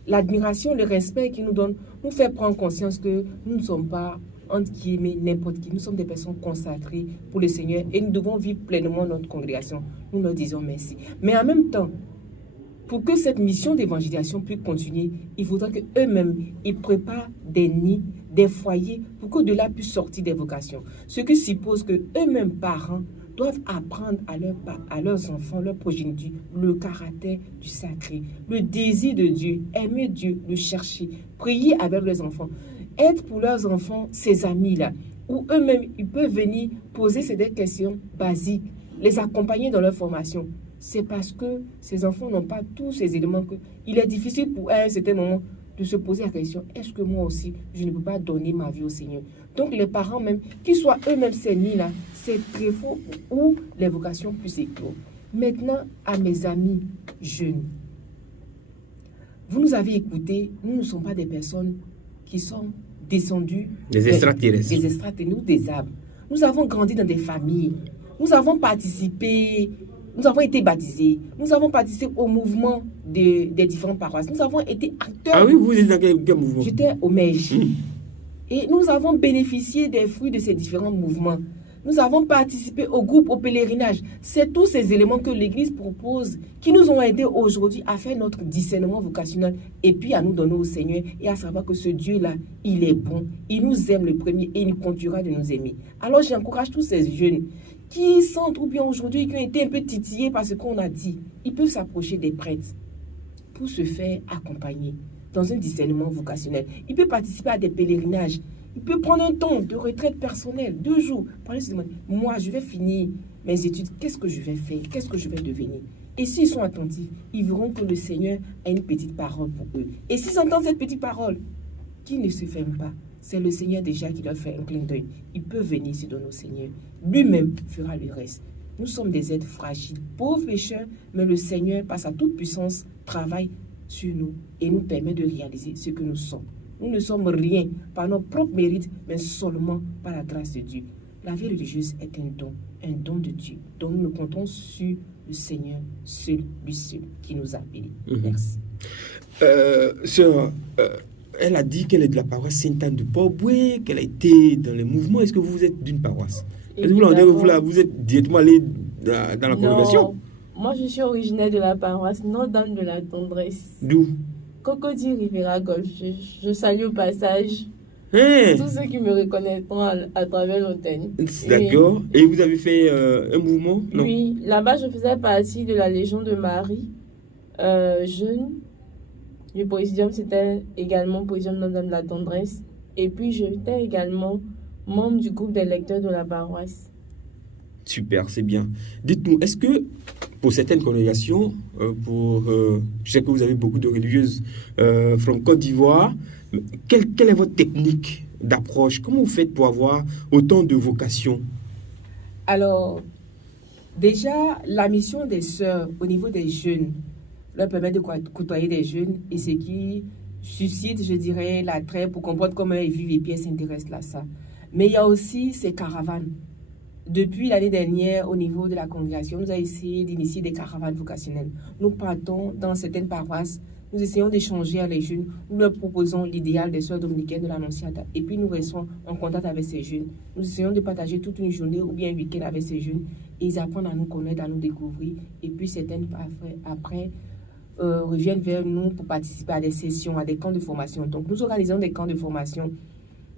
l'admiration, le respect qu'ils nous donnent nous fait prendre conscience que nous ne sommes pas, entre guillemets, n'importe qui. Nous sommes des personnes consacrées pour le Seigneur et nous devons vivre pleinement notre congrégation. Nous leur disons merci. Mais en même temps, pour que cette mission d'évangélisation puisse continuer, il faudra qu'eux-mêmes, ils préparent des nids, des foyers, pour que de là puissent sortir des vocations. Ce qui suppose qu'eux-mêmes, parents, doivent apprendre à leurs enfants, leurs progénitures, le caractère du sacré, le désir de Dieu, aimer Dieu, le chercher, prier avec leurs enfants, être pour leurs enfants ces amis-là, où eux-mêmes, ils peuvent venir poser ces questions basiques, les accompagner dans leur formation. C'est parce que ces enfants n'ont pas tous ces éléments qu'il est difficile pour eux à un certain moment de se poser la question, est-ce que moi aussi, je ne peux pas donner ma vie au Seigneur? Donc les parents même, qu'ils soient eux-mêmes ces nids-là, c'est très faux où les vocations puissent éclore. Maintenant, à mes amis jeunes, vous nous avez écoutés, nous ne sommes pas des personnes qui sont descendues des extraterrestres. Des extraterrestres, des arbres. Nous avons grandi dans des familles, nous avons participé. Nous avons été baptisés. Nous avons participé au mouvement des différentes paroisses. Nous avons été acteurs. Ah oui, vous êtes dans quel mouvement? J'étais au MEJ. Et nous avons bénéficié des fruits de ces différents mouvements. Nous avons participé au groupe, au pèlerinage. C'est tous ces éléments que l'Église propose qui nous ont aidés aujourd'hui à faire notre discernement vocationnel et puis à nous donner au Seigneur et à savoir que ce Dieu-là, il est bon. Il nous aime le premier et il continuera de nous aimer. Alors j'encourage tous ces jeunes qui sentent ou bien aujourd'hui, qui ont été un peu titillés par ce qu'on a dit, ils peuvent s'approcher des prêtres pour se faire accompagner dans un discernement vocationnel. Ils peuvent participer à des pèlerinages. Ils peuvent prendre un temps de retraite personnelle, 2 jours. Moi, je vais finir mes études. Qu'est-ce que je vais faire? Qu'est-ce que je vais devenir? Et s'ils sont attentifs, ils verront que le Seigneur a une petite parole pour eux. Et s'ils entendent cette petite parole, qu'ils ne se ferment pas. C'est le Seigneur déjà qui leur fait un clin d'œil. Ils peuvent venir se donner au Seigneur. Lui-même fera le reste. Nous sommes des êtres fragiles, pauvres pécheurs, mais le Seigneur, par sa toute puissance, travaille sur nous et nous permet de réaliser ce que nous sommes. Nous ne sommes rien par nos propres mérites, mais seulement par la grâce de Dieu. La vie religieuse est un don de Dieu. Donc nous comptons sur le Seigneur seul, lui seul, qui nous a appelés. Merci. Sœur, elle a dit qu'elle est de la paroisse Sainte-Anne de Port-Bouët, qu'elle a été dans les mouvements. Est-ce que vous êtes d'une paroisse? Est-ce que vous êtes directement allé dans la congrégation? Moi je suis originaire de la paroisse Notre-Dame de la Tendresse. D'où? Cocody Rivera Golf. Je salue au passage tous ceux qui me reconnaîtront à travers l'antenne. D'accord. Et vous avez fait un mouvement? Non. Oui, là-bas je faisais partie de la Légion de Marie, jeune. Le présidium, c'était également le présidium Notre-Dame de la Tendresse. Et puis j'étais également membre du groupe des lecteurs de la paroisse. Super, c'est bien. Dites-nous, est-ce que pour certaines congrégations, je sais que vous avez beaucoup de religieuses from Côte d'Ivoire, quelle est votre technique d'approche? Comment vous faites pour avoir autant de vocations? Alors, déjà, la mission des sœurs au niveau des jeunes leur permet de côtoyer des jeunes et ce qui suscite, je dirais, l'attrait pour comprendre comment ils vivent et puis elles s'intéressent à ça. Mais il y a aussi ces caravanes. Depuis l'année dernière, au niveau de la congrégation, nous avons essayé d'initier des caravanes vocationnelles. Nous partons dans certaines paroisses, nous essayons d'échanger avec les jeunes, nous leur proposons l'idéal des sœurs dominicaines de l'Annonciata et puis nous restons en contact avec ces jeunes. Nous essayons de partager toute une journée ou bien un week-end avec ces jeunes et ils apprennent à nous connaître, à nous découvrir et puis certaines après reviennent vers nous pour participer à des sessions, à des camps de formation. Donc nous organisons des camps de formation,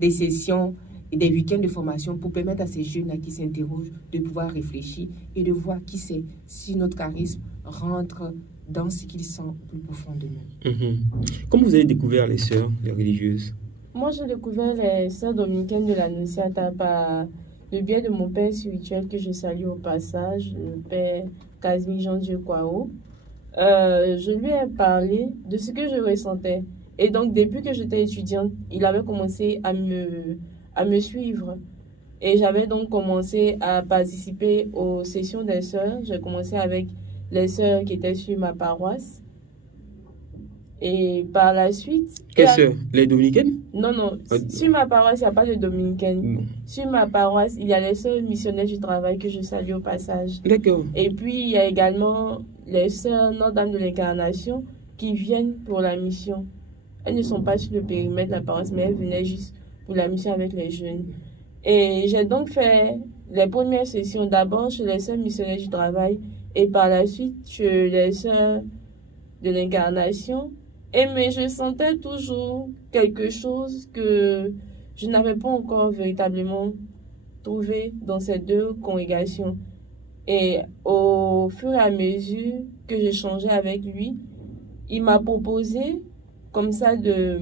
des sessions et des week-ends de formation pour permettre à ces jeunes qui s'interrogent de pouvoir réfléchir et de voir qui sait si notre charisme rentre dans ce qu'ils sont plus profondément. Comment vous avez découvert les sœurs, les religieuses? Moi, j'ai découvert les sœurs dominicaines de l'Annonciata par le biais de mon père spirituel que je salue au passage, le père Casimir Jean-Dieu Kwao. Je lui ai parlé de ce que je ressentais. Et donc, depuis que j'étais étudiante, il avait commencé à me suivre. Et j'avais donc commencé à participer aux sessions des sœurs. J'ai commencé avec les sœurs qui étaient sur ma paroisse. Et par la suite... Quelles sœurs? Les dominicaines? Non. Sur ma paroisse, il n'y a pas de dominicaines. Sur ma paroisse, il y a les sœurs missionnaires du travail que je salue au passage. D'accord. Et puis, il y a également les sœurs Notre-Dame de l'Incarnation qui viennent pour la mission. Elles ne sont pas sur le périmètre de la paroisse, mais elles venaient juste pour la mission avec les jeunes. Et j'ai donc fait les premières sessions d'abord chez les sœurs missionnaires du travail et par la suite chez les sœurs de l'Incarnation. Mais je sentais toujours quelque chose que je n'avais pas encore véritablement trouvé dans ces deux congrégations. Et au fur et à mesure que j'échangeais avec lui, il m'a proposé comme ça de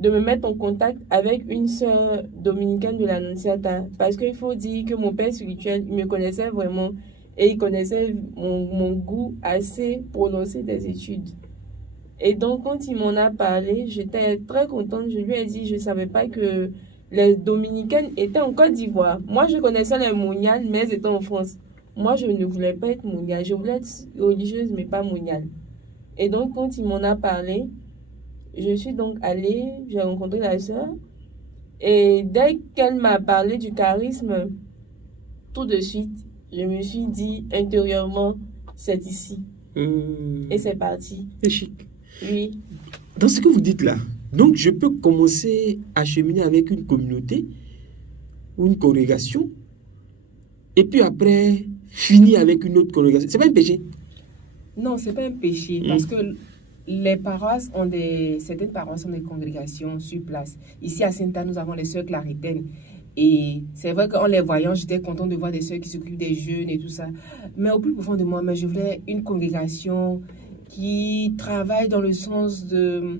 me mettre en contact avec une sœur dominicaine de l'Annonciata. Parce qu'il faut dire que mon père spirituel, il me connaissait vraiment et il connaissait mon goût assez prononcé des études. Et donc, quand il m'en a parlé, j'étais très contente. Je lui ai dit, je ne savais pas que les dominicaines étaient en Côte d'Ivoire. Moi, je connaissais les moniales, mais elles étaient en France. Moi, je ne voulais pas être moniale. Je voulais être religieuse, mais pas moniale. Et donc, quand il m'en a parlé, je suis donc allée, j'ai rencontré la sœur. Et dès qu'elle m'a parlé du charisme, tout de suite, je me suis dit intérieurement, c'est ici. Et c'est parti. C'est chic. Oui. Dans ce que vous dites là, donc je peux commencer à cheminer avec une communauté ou une congrégation et puis après finir avec une autre congrégation. C'est pas un péché? Non, c'est pas un péché parce que les paroisses certaines paroisses ont des congrégations sur place. Ici à Sainte-Anne, nous avons les sœurs claritaines. Et c'est vrai qu'en les voyant, j'étais contente de voir des sœurs qui s'occupent des jeunes et tout ça. Mais au plus profond de moi, je voulais une congrégation qui travaille dans le sens de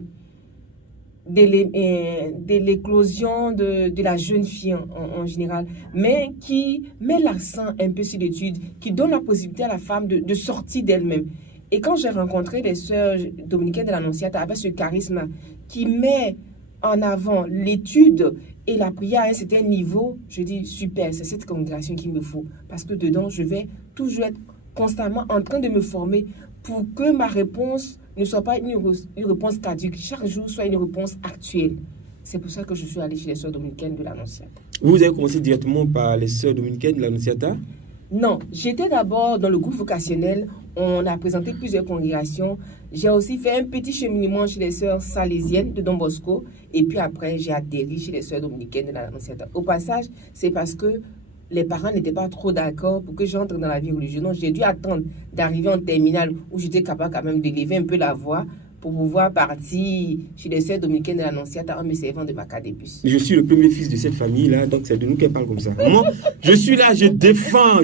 l'éclosion de la jeune fille en général, mais qui met l'accent un peu sur l'étude, qui donne la possibilité à la femme de sortir d'elle-même. Et quand j'ai rencontré les sœurs dominicaines de l'Annonciata avec ce charisme qui met en avant l'étude et la prière à un certain niveau, je dis super, c'est cette congrégation qu'il me faut. Parce que dedans, je vais toujours être constamment en train de me former pour que ma réponse ne soit pas une réponse caduque. Chaque jour soit une réponse actuelle. C'est pour ça que je suis allée chez les sœurs dominicaines de l'Annonciata. Vous avez commencé directement par les sœurs dominicaines de l'Annonciata? Non, j'étais d'abord dans le groupe vocationnel. On a présenté plusieurs congrégations. J'ai aussi fait un petit cheminement chez les sœurs salésiennes de Don Bosco. Et puis après, j'ai atterri chez les sœurs dominicaines de l'Annonciata. Au passage, c'est parce que les parents n'étaient pas trop d'accord pour que j'entre dans la vie religieuse. Donc, j'ai dû attendre d'arriver en terminale où j'étais capable quand même d'élever un peu la voix pour pouvoir partir chez les sœurs dominicaines de l'Annonciata en me servant de macadébus. Je suis le premier fils de cette famille-là, donc c'est de nous qu'elle parle comme ça. Moi, je suis là, je défends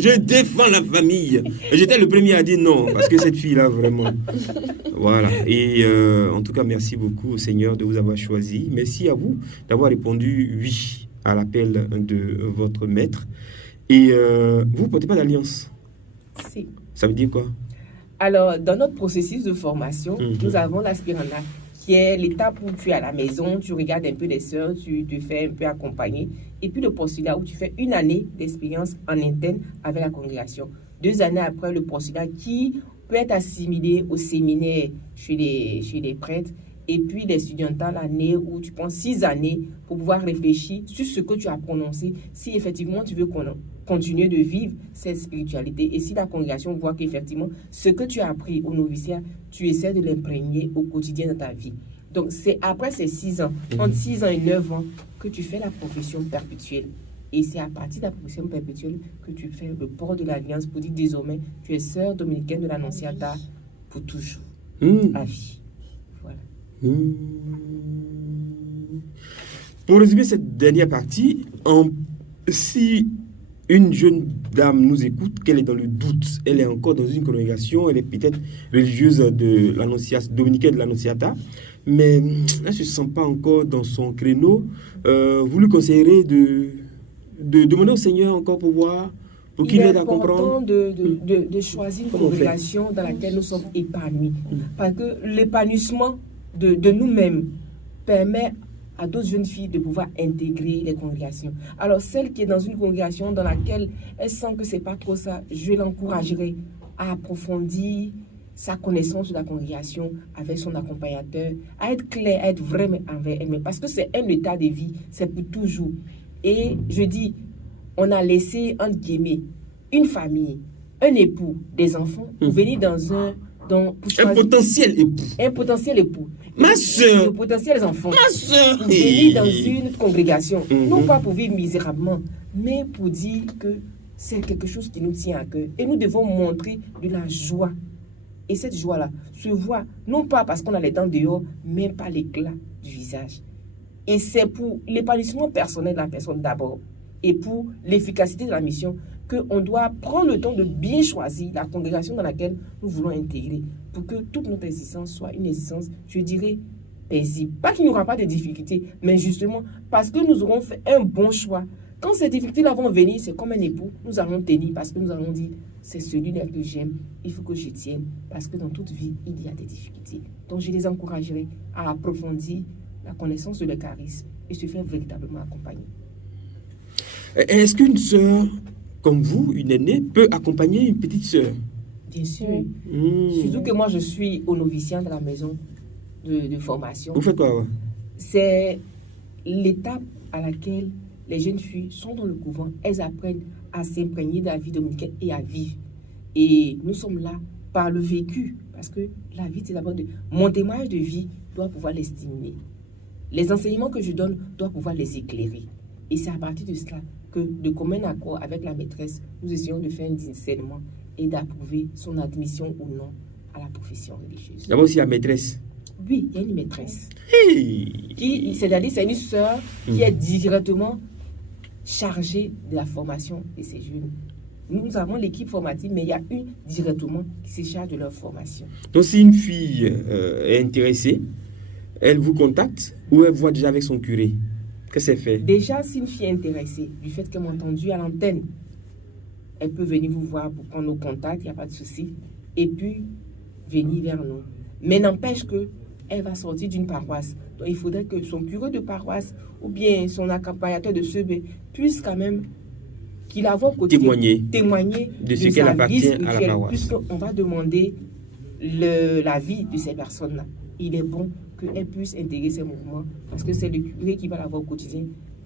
la famille. Et j'étais le premier à dire non, parce que cette fille-là, vraiment... Voilà. Et en tout cas, merci beaucoup au Seigneur de vous avoir choisi. Merci à vous d'avoir répondu oui à l'appel de votre maître. Et vous ne portez pas d'alliance? Si. Ça veut dire quoi? Alors, dans notre processus de formation, nous avons l'aspirana, qui est l'étape où tu es à la maison, tu regardes un peu les sœurs, tu te fais un peu accompagner. Et puis le postulat où tu fais 1 année d'expérience en interne avec la congrégation. 2 années après, le postulat qui peut être assimilé au séminaire chez les prêtres. Et puis les studentants, l'année où tu prends 6 années pour pouvoir réfléchir sur ce que tu as prononcé, si effectivement tu veux continuer de vivre cette spiritualité. Et si la congrégation voit qu'effectivement, ce que tu as appris au noviciat, tu essaies de l'imprégner au quotidien dans ta vie. Donc c'est après ces 6 ans, entre 6 ans et 9 ans, que tu fais la profession perpétuelle. Et c'est à partir de la profession perpétuelle que tu fais le port de l'alliance pour dire désormais, tu es sœur dominicaine de l'Annonciata pour toujours, à vie. Voilà. Pour résumer cette dernière partie, si une jeune dame nous écoute, qu'elle est dans le doute, elle est encore dans une congrégation, elle est peut-être religieuse de l'Annonciata, dominicaine de l'Annonciata, mais elle ne se sent pas encore dans son créneau, vous lui conseillerez de demander au Seigneur encore pour voir, pour qu'il aide à comprendre. Il est important de choisir une congrégation dans laquelle nous sommes épanouis, parce que l'épanouissement de nous-mêmes permet à d'autres jeunes filles de pouvoir intégrer les congrégations. Alors, celle qui est dans une congrégation dans laquelle elle sent que c'est pas trop ça, je l'encouragerai à approfondir sa connaissance de la congrégation avec son accompagnateur, à être clair, à être vrai envers elle-même, parce que c'est un état de vie, c'est pour toujours. Et je dis, on a laissé, entre guillemets, une famille, un époux, des enfants, pour venir pour choisir, un potentiel époux. Un potentiel époux. Ma soeur. De potentiels enfants. Ma soeur. Pour venir dans une congrégation. Non pas pour vivre misérablement, mais pour dire que c'est quelque chose qui nous tient à cœur. Et nous devons montrer de la joie. Et cette joie-là se voit, non pas parce qu'on a les dents dehors, mais par l'éclat du visage. Et c'est pour l'épanouissement personnel de la personne d'abord. Et pour l'efficacité de la mission, qu'on doit prendre le temps de bien choisir la congrégation dans laquelle nous voulons intégrer pour que toute notre existence soit une existence, je dirais, paisible. Pas qu'il n'y aura pas de difficultés, mais justement parce que nous aurons fait un bon choix. Quand ces difficultés-là vont venir, c'est comme un époux, nous allons tenir parce que nous allons dire, c'est celui-là que j'aime, il faut que je tienne, parce que dans toute vie, il y a des difficultés. Donc je les encouragerai à approfondir la connaissance de leur charisme et se faire véritablement accompagner. Est-ce qu'une sœur comme vous, une aînée, peut accompagner une petite sœur? Bien sûr. Surtout que moi, je suis au noviciat de la maison de formation. Vous faites quoi? C'est l'étape à laquelle les jeunes filles sont dans le couvent. Elles apprennent à s'imprégner de la vie dominicaine et à vivre. Et nous sommes là par le vécu. Parce que la vie, c'est d'abord mon témoignage de vie doit pouvoir les stimuler. Les enseignements que je donne doivent pouvoir les éclairer. Et c'est à partir de cela que, de commun accord avec la maîtresse, nous essayons de faire un discernement et d'approuver son admission ou non à la profession religieuse. D'abord, aussi la maîtresse. Oui, il y a une maîtresse. Hey. C'est-à-dire, c'est une sœur qui est directement chargée de la formation de ces jeunes. Nous avons l'équipe formative, mais il y a une directement qui se charge de leur formation. Donc, si une fille est intéressée, elle vous contacte ou elle voit déjà avec son curé? Qu'est-ce qu'elle fait? Déjà, si une fille est intéressée, du fait qu'elle m'a entendu à l'antenne, elle peut venir vous voir pour prendre nos contacts, il n'y a pas de souci, et puis venir vers nous. Mais n'empêche qu'elle va sortir d'une paroisse. Donc, il faudrait que son curé de paroisse ou bien son accompagnateur de SEB puisse quand même qu'il a vos côtés témoigner de ce qu'elle appartient à la paroisse. Puisqu'on va demander la vie de ces personnes-là. Il est bon qu'elle puisse intégrer ces mouvements, parce que c'est le curé qui va la voir au quotidien,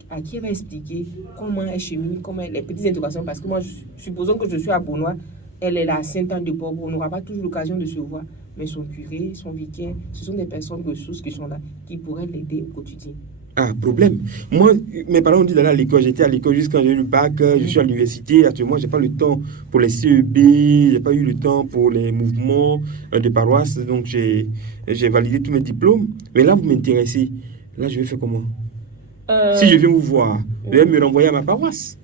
à qui elle va expliquer comment elle chemine, comment les petites interrogations, parce que moi, supposons que je suis à Beaunois, elle est là à Sainte-Anne-de-Port, on n'aura pas toujours l'occasion de se voir, mais son curé, son vicaire, ce sont des personnes ressources qui sont là, qui pourraient l'aider au quotidien. Ah, problème. Moi, mes parents ont dit d'aller à l'école. J'étais à l'école jusqu'à quand j'ai eu le bac. Je suis à l'université. Actuellement, je n'ai pas le temps pour les CEB. Je n'ai pas eu le temps pour les mouvements de paroisse. Donc, j'ai validé tous mes diplômes. Mais là, vous m'intéressez. Là, je vais faire comment? Si je viens vous voir, vous allez me renvoyer à ma paroisse.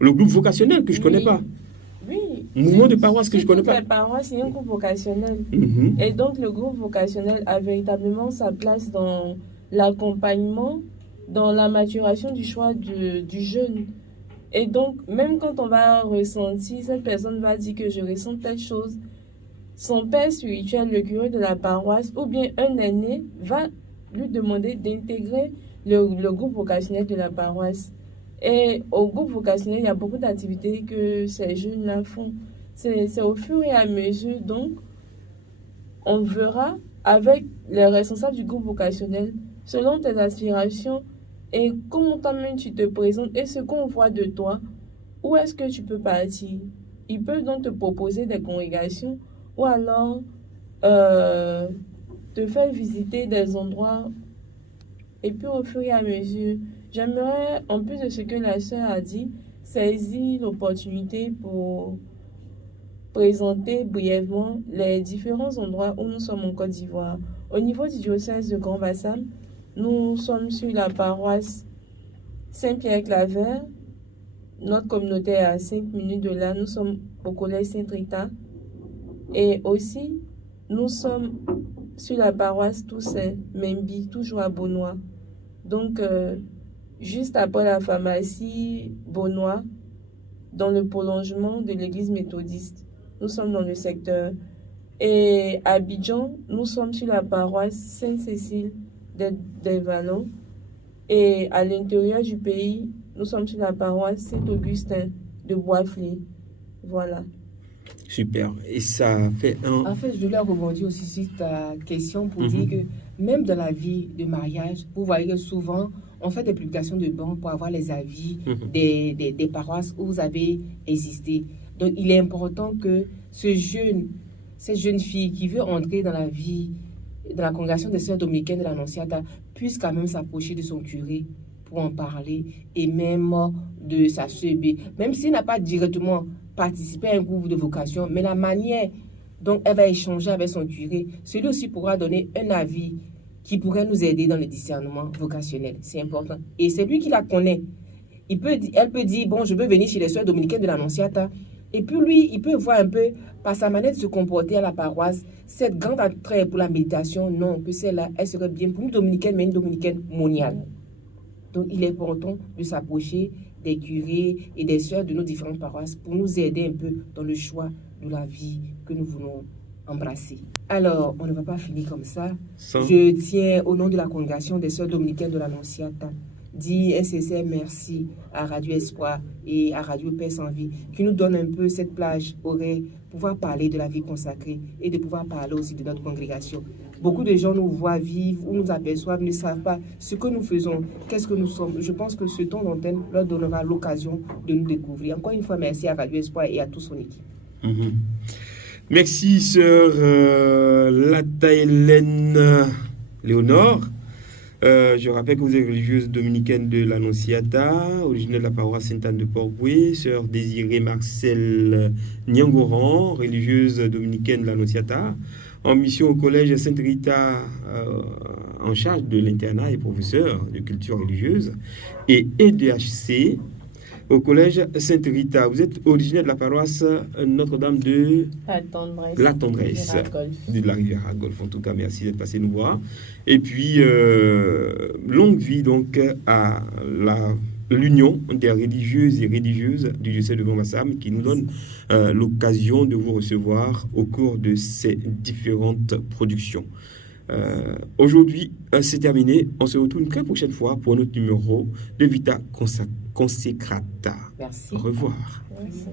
Le groupe vocationnel que je ne connais pas. Oui. Mouvement de paroisse que je ne connais pas. La paroisse, c'est un groupe vocationnel. Mhm. Et donc, le groupe vocationnel a véritablement sa place dans l'accompagnement, dans la maturation du choix du jeune. Et donc, même quand on va ressentir, cette personne va dire que je ressens telle chose, son père spirituel, le curé de la paroisse, ou bien un aîné, va lui demander d'intégrer le groupe vocationnel de la paroisse. Et au groupe vocationnel, il y a beaucoup d'activités que ces jeunes-là font. C'est au fur et à mesure, donc, on verra avec les responsables du groupe vocationnel, selon tes aspirations et comment toi-même tu te présentes et ce qu'on voit de toi, où est-ce que tu peux partir. Ils peuvent donc te proposer des congrégations ou alors te faire visiter des endroits. Et puis au fur et à mesure, j'aimerais, en plus de ce que la sœur a dit, saisir l'opportunité pour présenter brièvement les différents endroits où nous sommes en Côte d'Ivoire. Au niveau du diocèse de Grand-Bassam, nous sommes sur la paroisse Saint-Pierre-Claver. Notre communauté est à 5 minutes de là. Nous sommes au collège Saint-Rita. Et aussi, nous sommes sur la paroisse Toussaint, Membi, toujours à Beaunois. Donc, juste après la pharmacie Beaunois, dans le prolongement de l'église méthodiste. Nous sommes dans le secteur. Et à Abidjan, nous sommes sur la paroisse Sainte-Cécile des Vallons. Et à l'intérieur du pays, nous sommes sur la paroisse Saint-Augustin de Boisflé. Voilà. Super. Et ça fait un... En fait, je voulais rebondir aussi sur ta question pour dire que même dans la vie de mariage, vous voyez que souvent, on fait des publications de banques pour avoir les avis des paroisses où vous avez existé. Donc, il est important que cette jeune fille qui veut entrer dans la vie, dans la congrégation des sœurs dominicaines de l'Annonciata, puisse quand même s'approcher de son curé pour en parler et même de sa CEB. Même s'il n'a pas directement participé à un groupe de vocation, mais la manière dont elle va échanger avec son curé, celui aussi pourra donner un avis qui pourrait nous aider dans le discernement vocationnel. C'est important. Et c'est lui qui la connaît. Elle peut dire, bon, je veux venir chez les sœurs dominicaines de l'Annonciata. Et puis lui, il peut voir un peu, par sa manière de se comporter à la paroisse, cette grande attrait pour la méditation, non, que celle-là, elle serait bien pour une dominicaine, mais une dominicaine moniale. Donc, il est important de s'approcher des curés et des sœurs de nos différentes paroisses pour nous aider un peu dans le choix de la vie que nous voulons embrasser. Alors, on ne va pas finir comme ça. Je tiens, au nom de la congrégation des sœurs dominicaines de l'Annonciata, dire un sincère merci à Radio Espoir et à Radio Paix sans vie qui nous donne un peu cette plage horaire pour pouvoir parler de la vie consacrée et de pouvoir parler aussi de notre congrégation. Beaucoup de gens nous voient vivre ou nous aperçoivent, ne savent pas ce que nous faisons, qu'est-ce que nous sommes. Je pense que ce temps d'antenne leur donnera l'occasion de nous découvrir. Encore une fois, merci à Radio Espoir et à toute son équipe. Merci, sœur Lata Hélène Léonore. Je rappelle que vous êtes religieuse dominicaine de l'Annonciata, originaire de la paroisse Sainte-Anne de Port-Boué, sœur Désirée Marcel Niangoran, religieuse dominicaine de l'Annonciata, en mission au collège Sainte-Rita, en charge de l'internat et professeur de culture religieuse, et EDHC au collège Sainte-Rita. Vous êtes originaire de la paroisse Notre-Dame de la Tendresse, de la rivière à Golfe. En tout cas, merci d'être passé nous voir. Et puis, longue vie donc à l'union des religieuses et religieuses du diocèse de Grand-Bassam qui nous donne l'occasion de vous recevoir au cours de ces différentes productions. Aujourd'hui, c'est terminé. On se retrouve une très prochaine fois pour un autre numéro de Vita Consecrata. Merci. Au revoir. Merci.